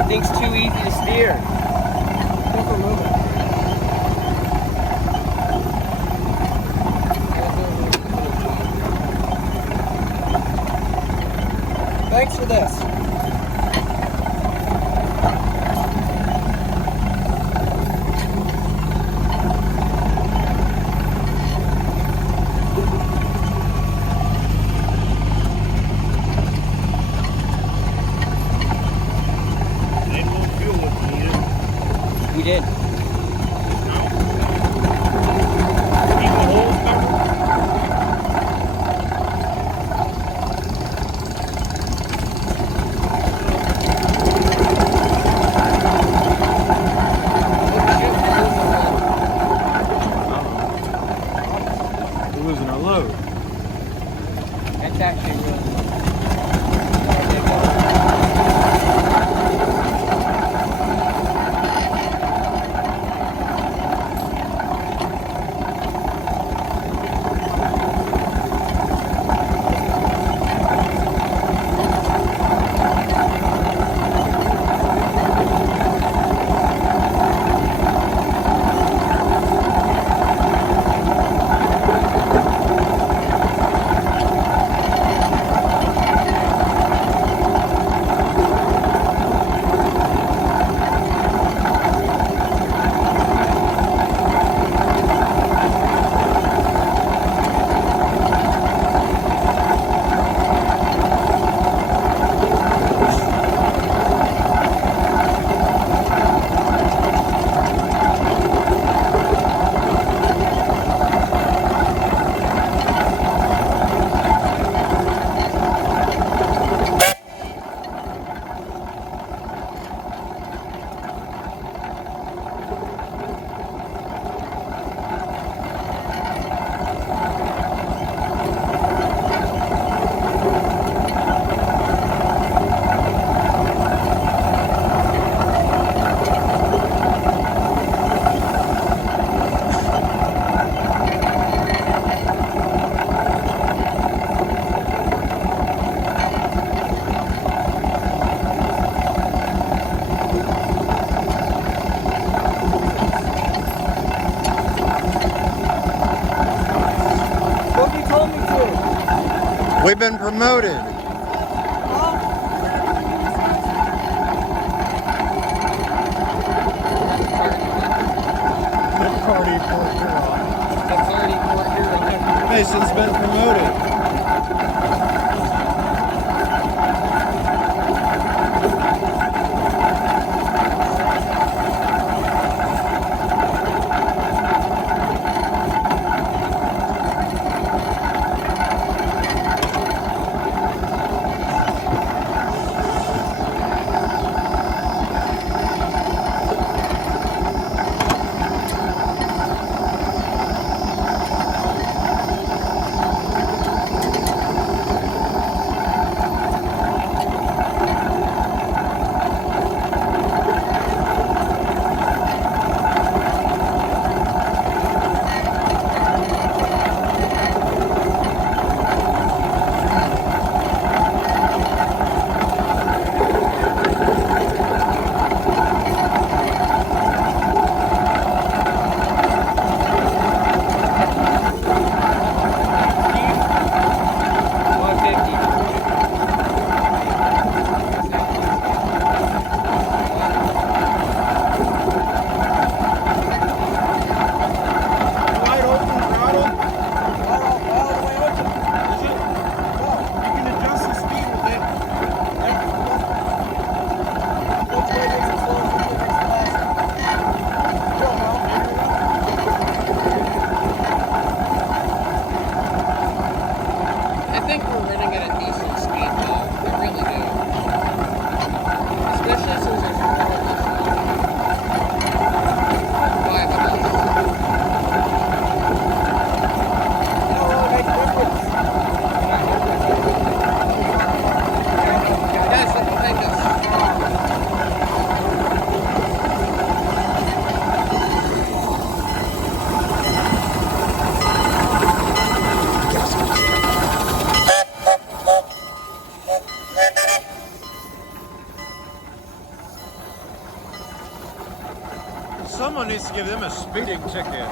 Thing's too easy to steer. Never move it. Thanks for this. We did. We're losing our load. That's actually really good. We've been promoted. Mason's been promoted. just give them a speeding ticket.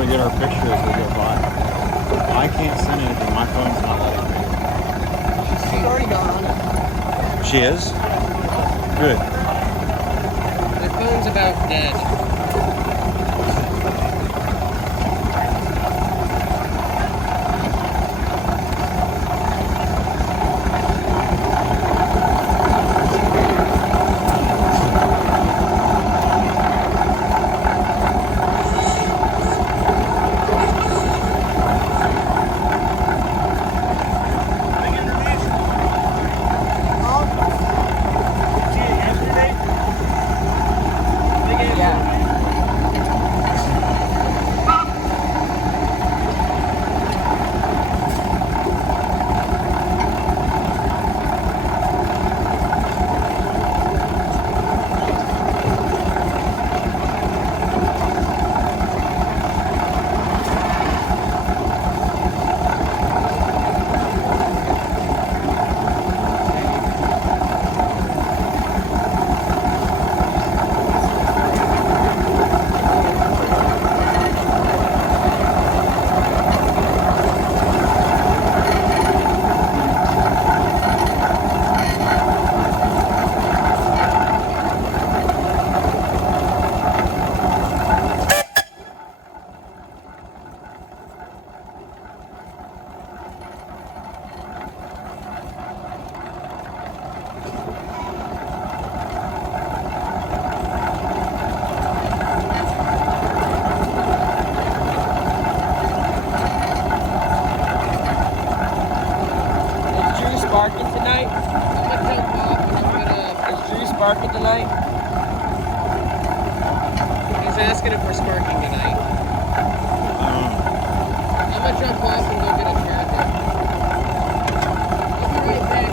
Get our picture as we go by. I can't send anything. My phone's not letting me. She's already gone. She is? Good. My phone's about dead. Sparking tonight? He's asking if we're sparking tonight. I'm gonna jump off and go get a traffic. I'll be right back.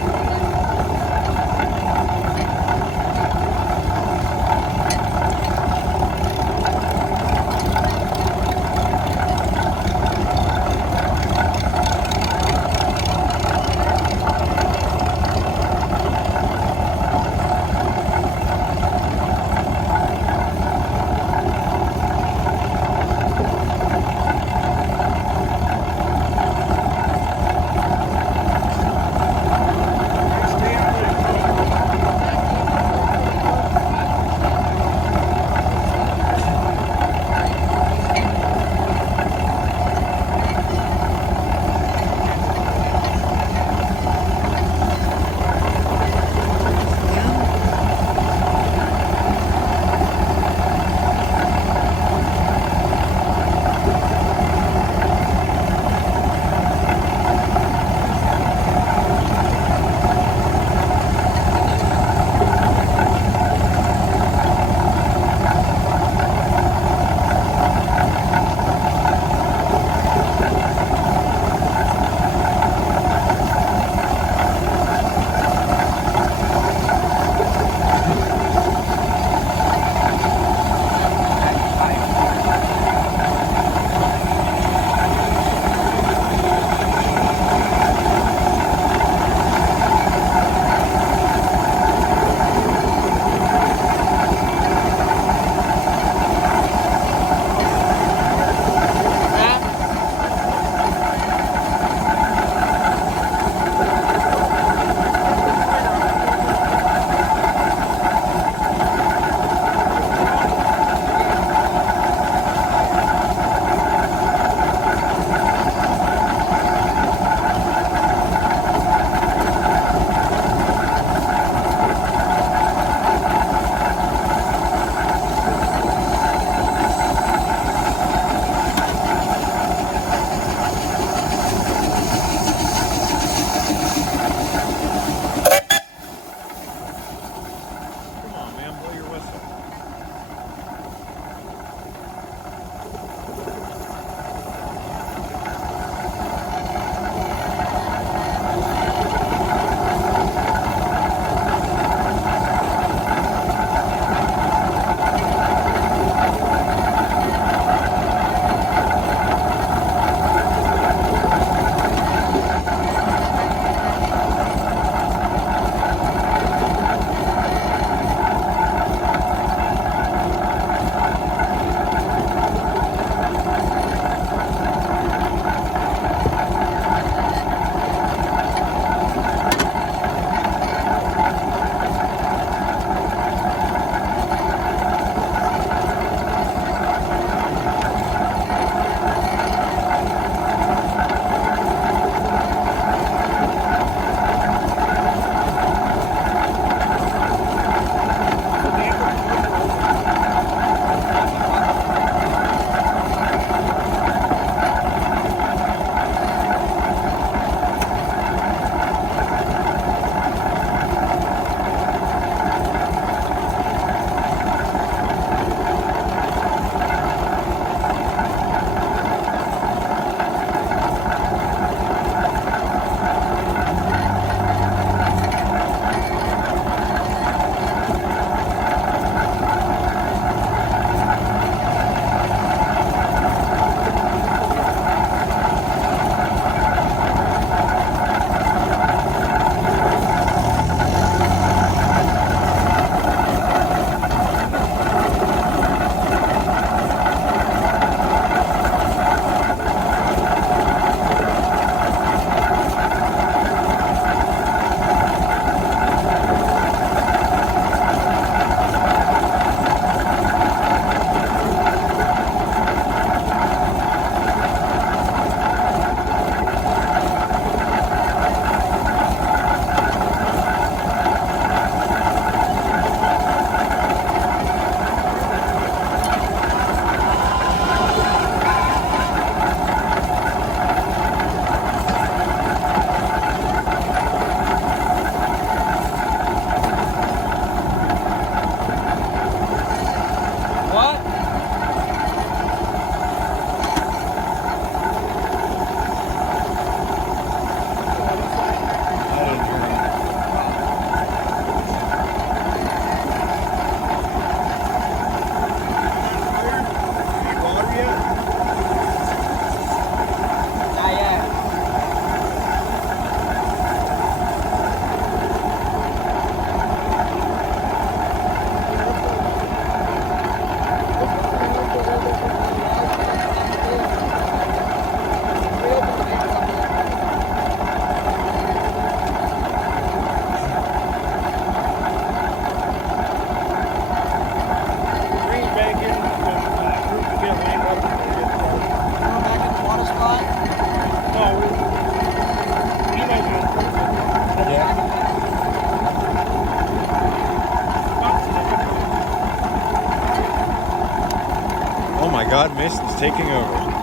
cloud mist is taking over.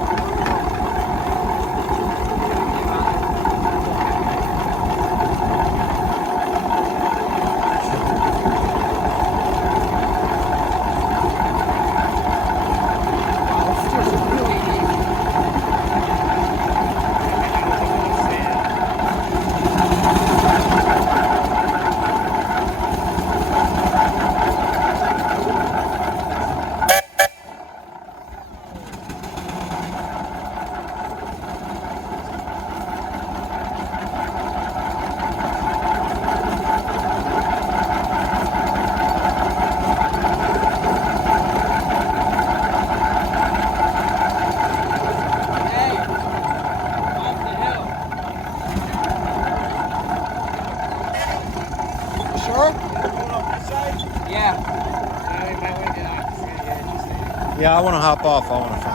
Yeah, I want to hop off. I want to find.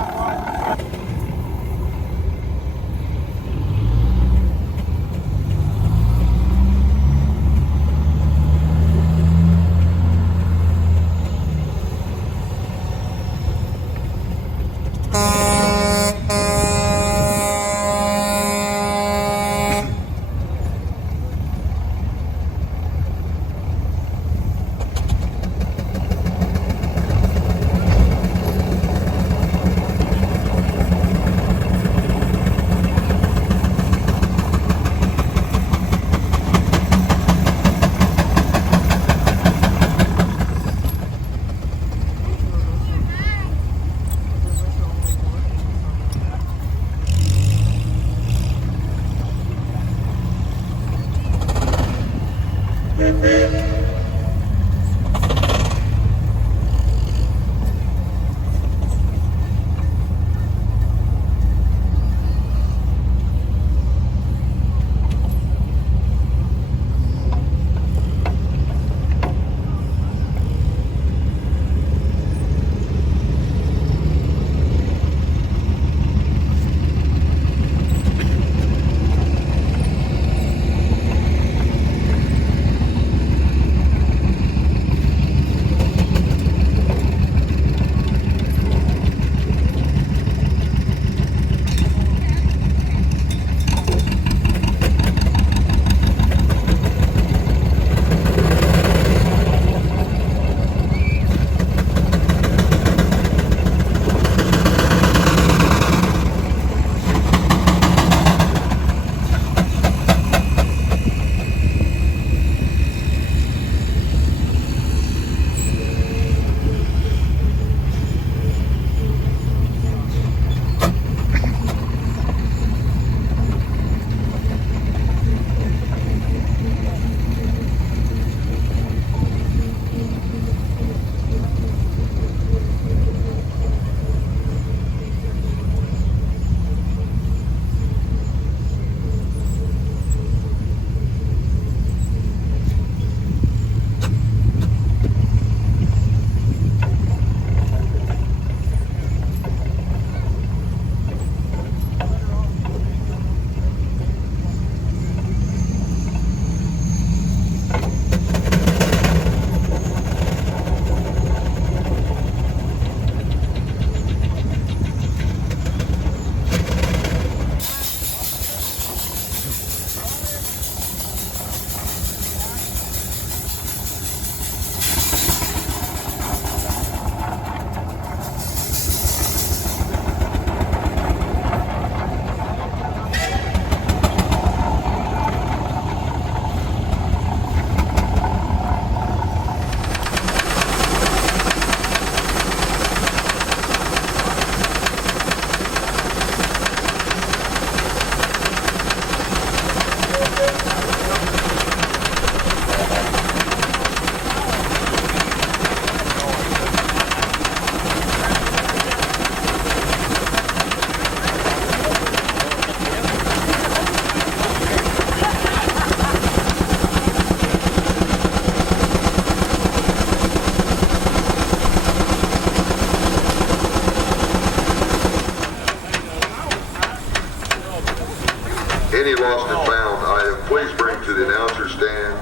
Any lost and found item, please bring to the announcer stand.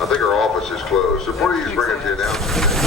I think our office is closed, so please bring it to the announcer stand.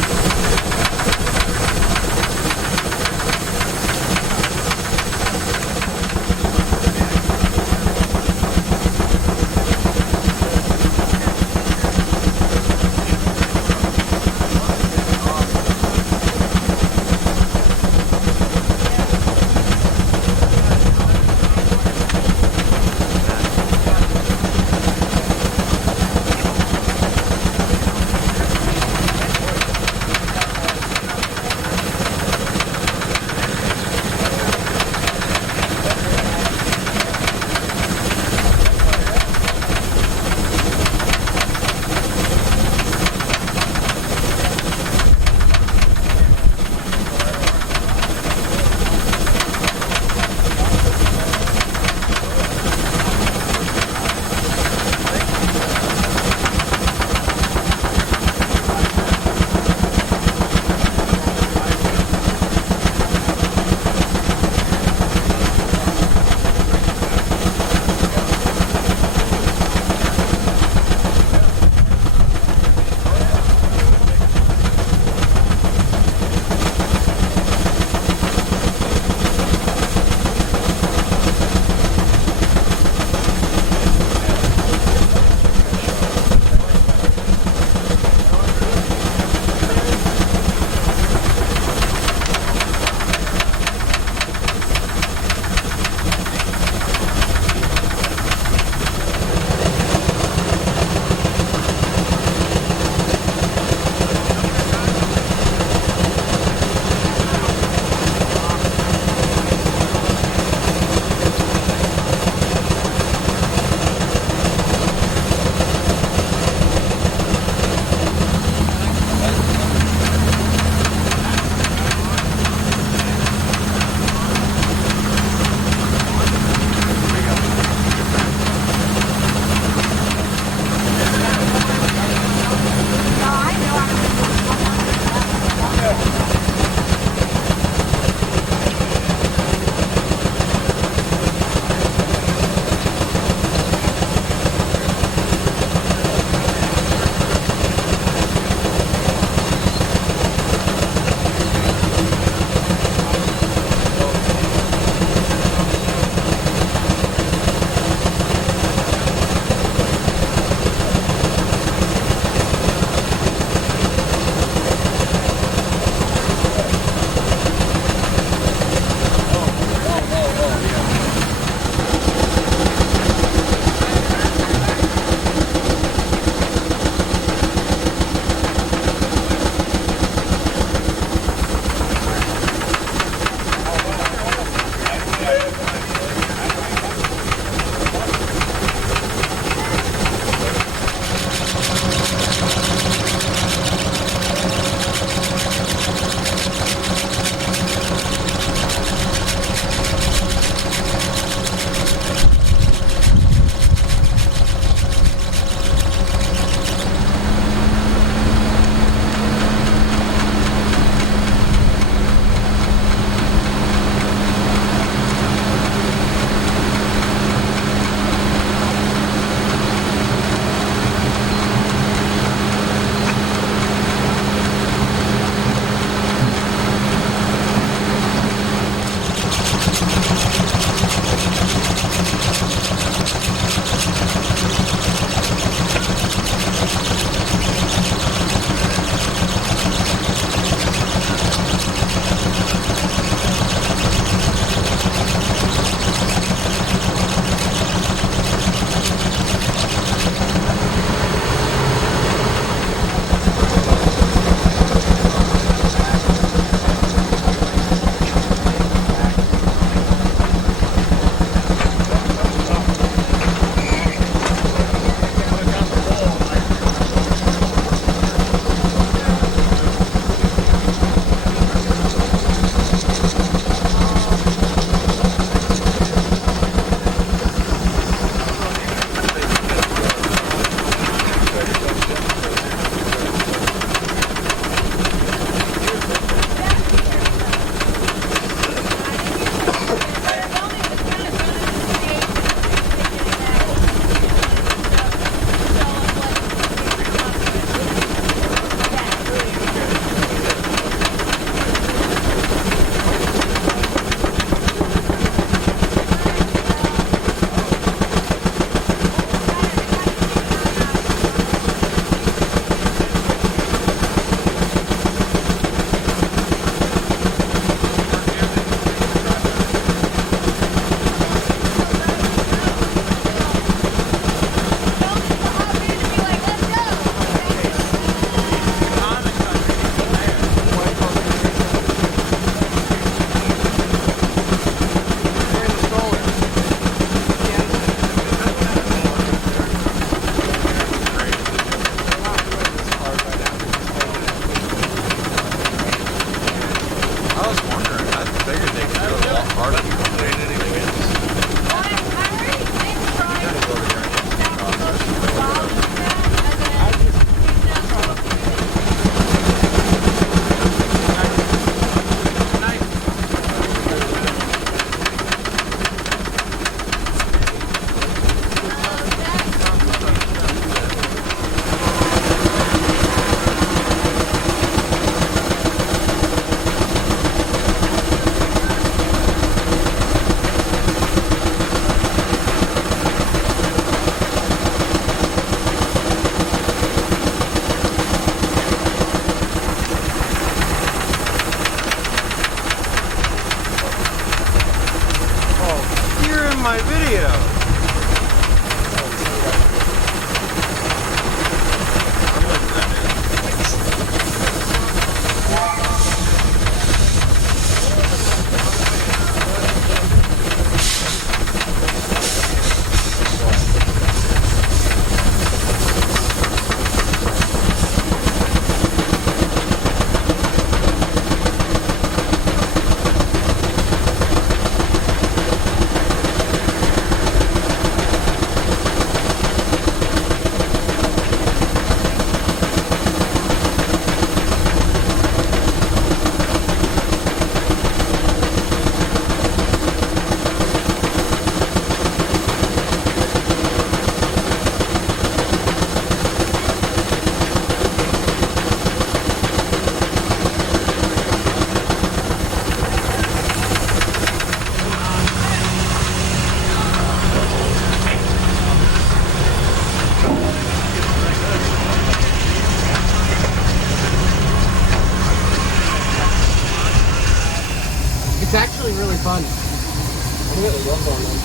fun. I'm really love on them.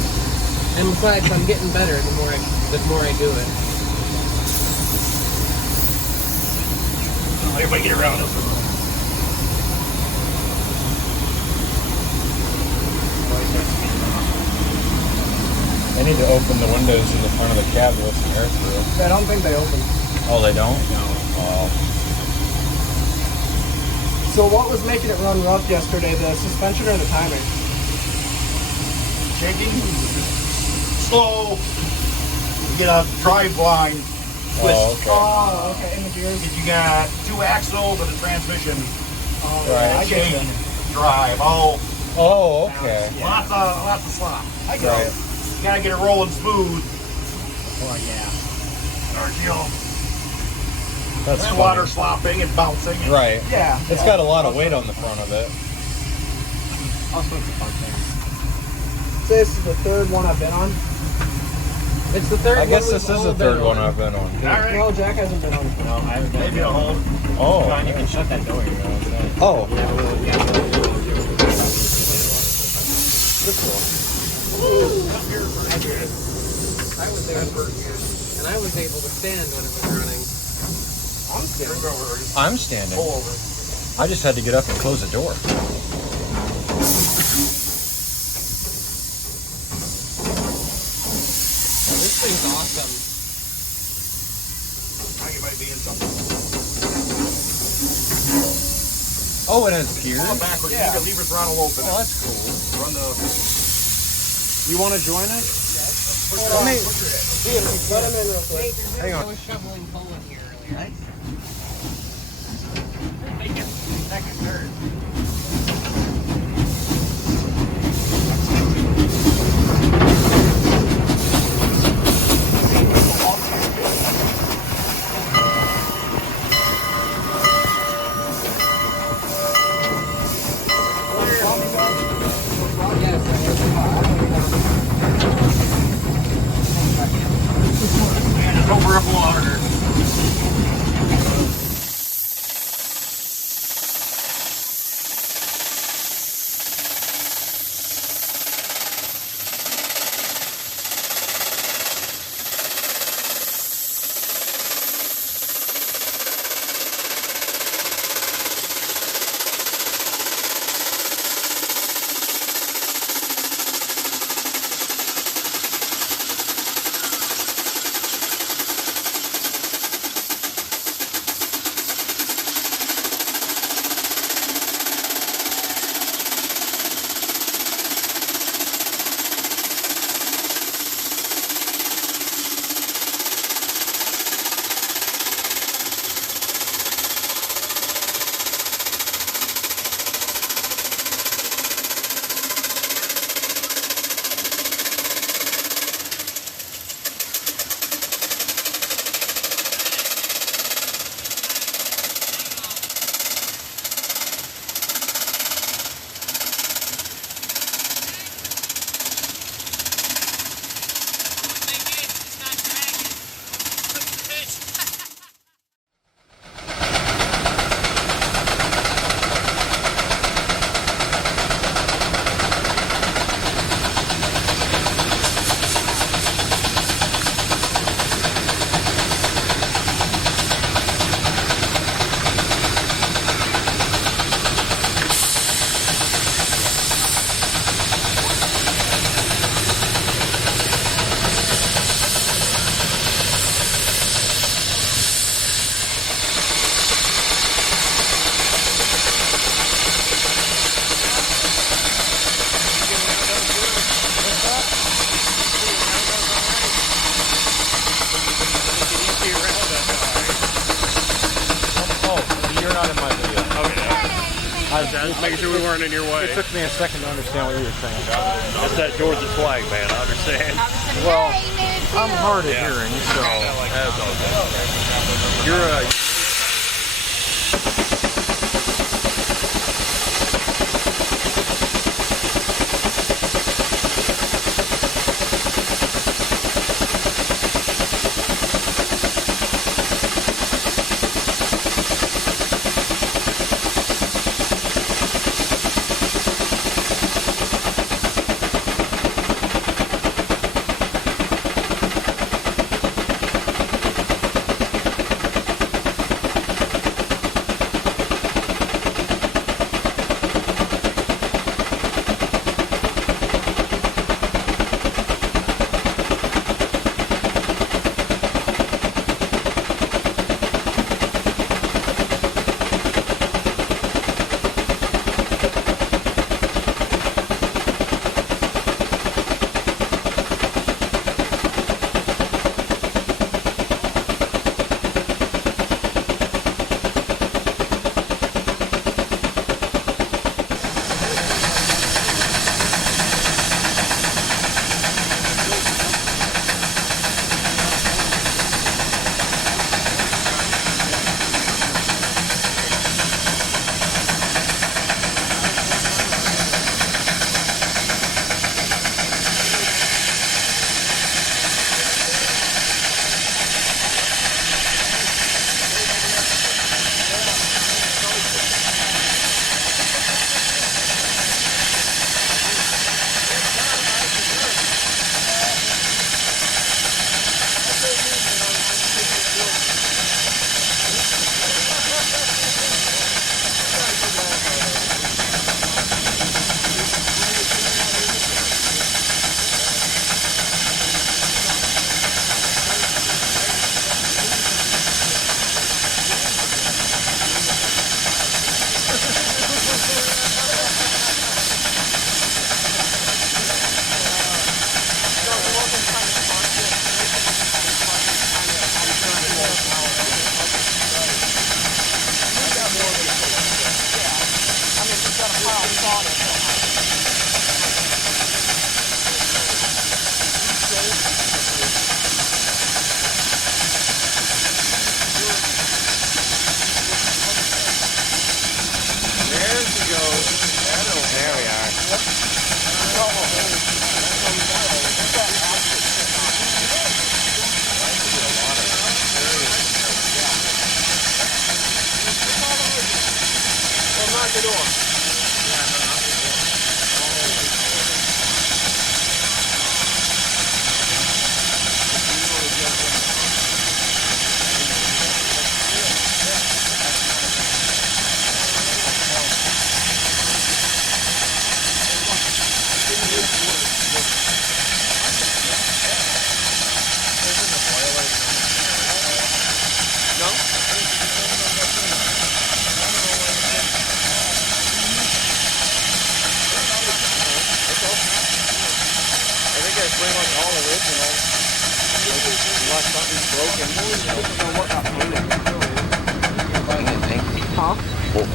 And besides, I'm getting better the more I do it. Everybody get around us. They need to open the windows in the front of the cab to let some air through. I don't think they open. Oh, they don't? No. Oh. So what was making it run rough yesterday, the suspension or the timing? Shaking. Slow. You get a drive line twist. Oh, okay. Oh, okay. In the gears? Because you got 2 axles and a transmission. Oh, Right. I get Chain you. drive. Oh, Okay. lots of slop. I get Right. it. You gotta get it rolling smooth. Well, yeah. Or, you know, That's and funny. water slopping and bouncing. And Right. Yeah. It's got a lot of weight on the front of it. All sorts of fun things. So this is the third one I've been on? It's the third I one. guess we've this is all the been third one on. I've been on. All right. No, Jack hasn't been on. No, I haven't been. Maybe a hole. Oh. John, you can shut that door. You know what I'm saying? Oh. I was there first, and I was able to stand when it was running. I'm standing. I'm standing. Pull over. I just had to get up and close the door. This thing's awesome. I think it might be in something. Oh, it has gears? Pull it backwards. Yeah. You can leave your throttle open. Oh, that's cool. Run the. You want to join us? Let him in real quick. Hang on. I was shoveling coal in here earlier. Second, third. Go for a water. Just making sure we weren't in your way. It took me a second to understand what you were saying. That's that Georgia swag, man. I understand. Well, I'm hard of hearing, so you're a.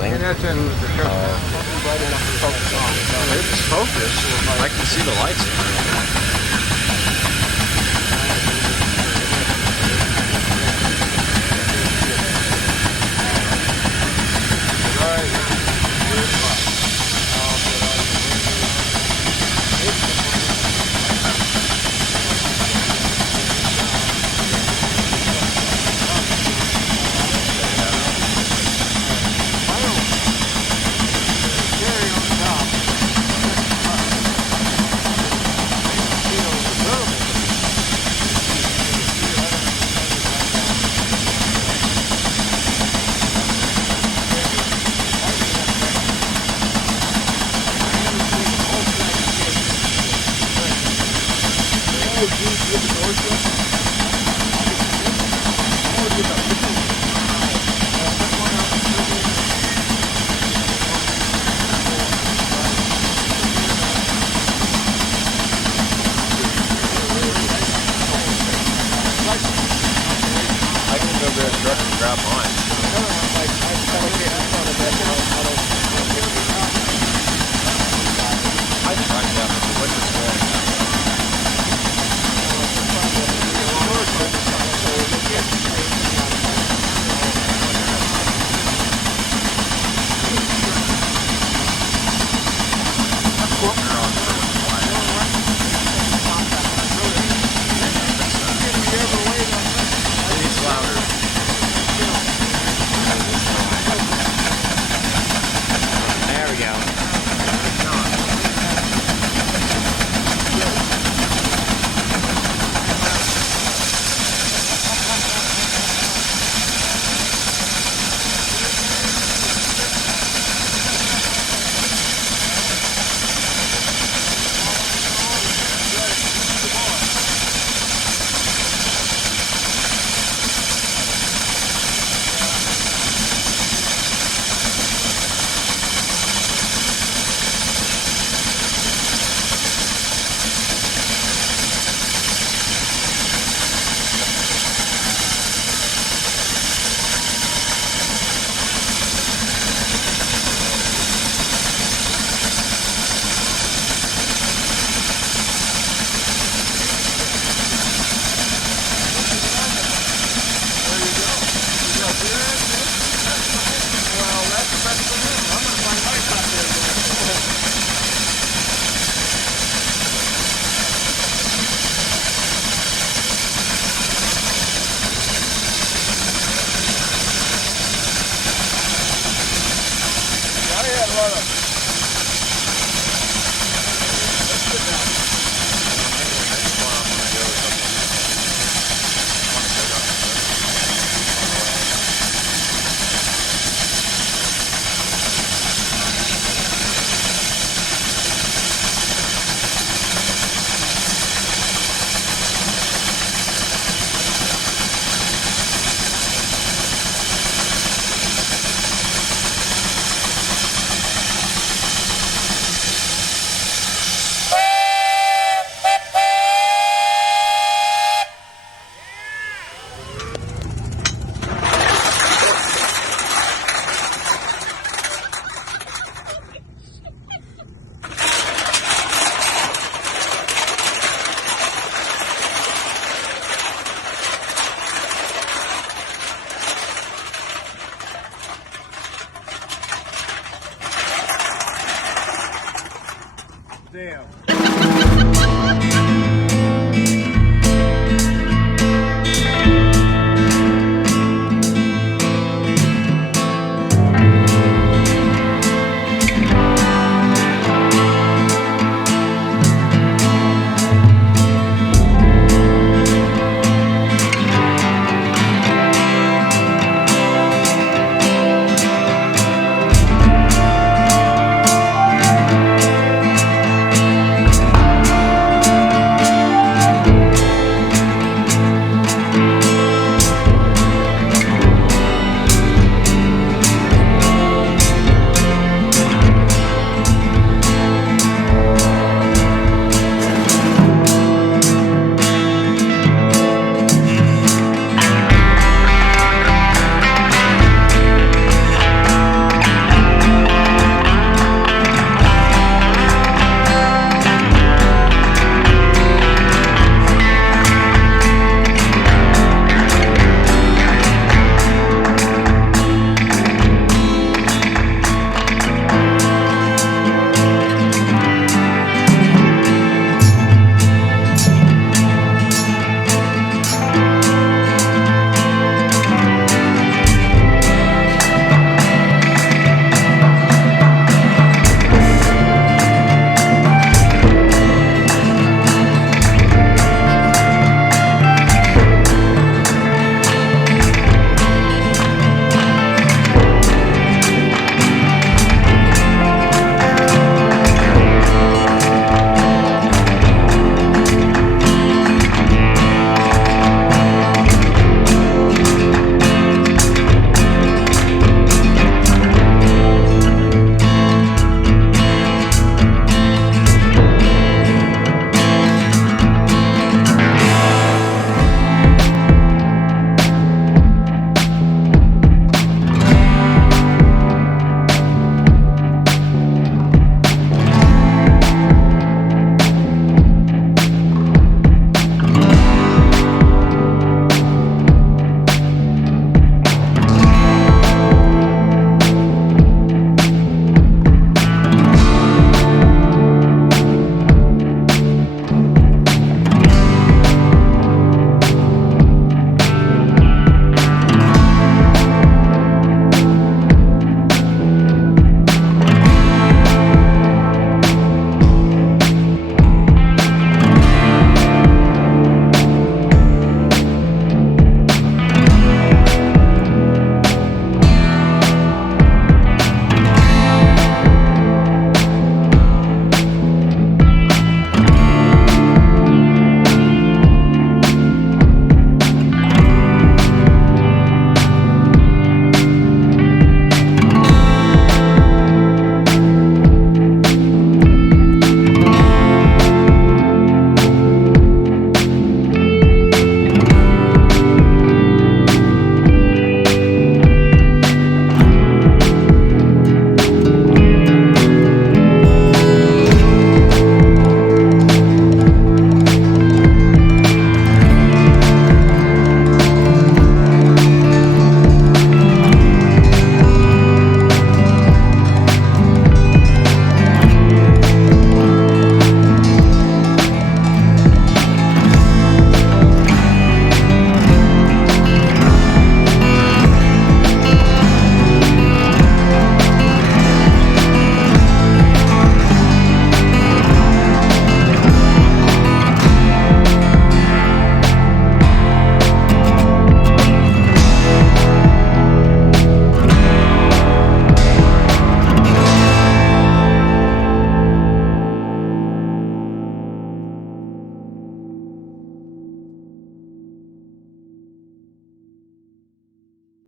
And that's in the It's focused. I can see the lights. Grab mine. I tracked down the what's this morning. It's louder. There we go. Damn.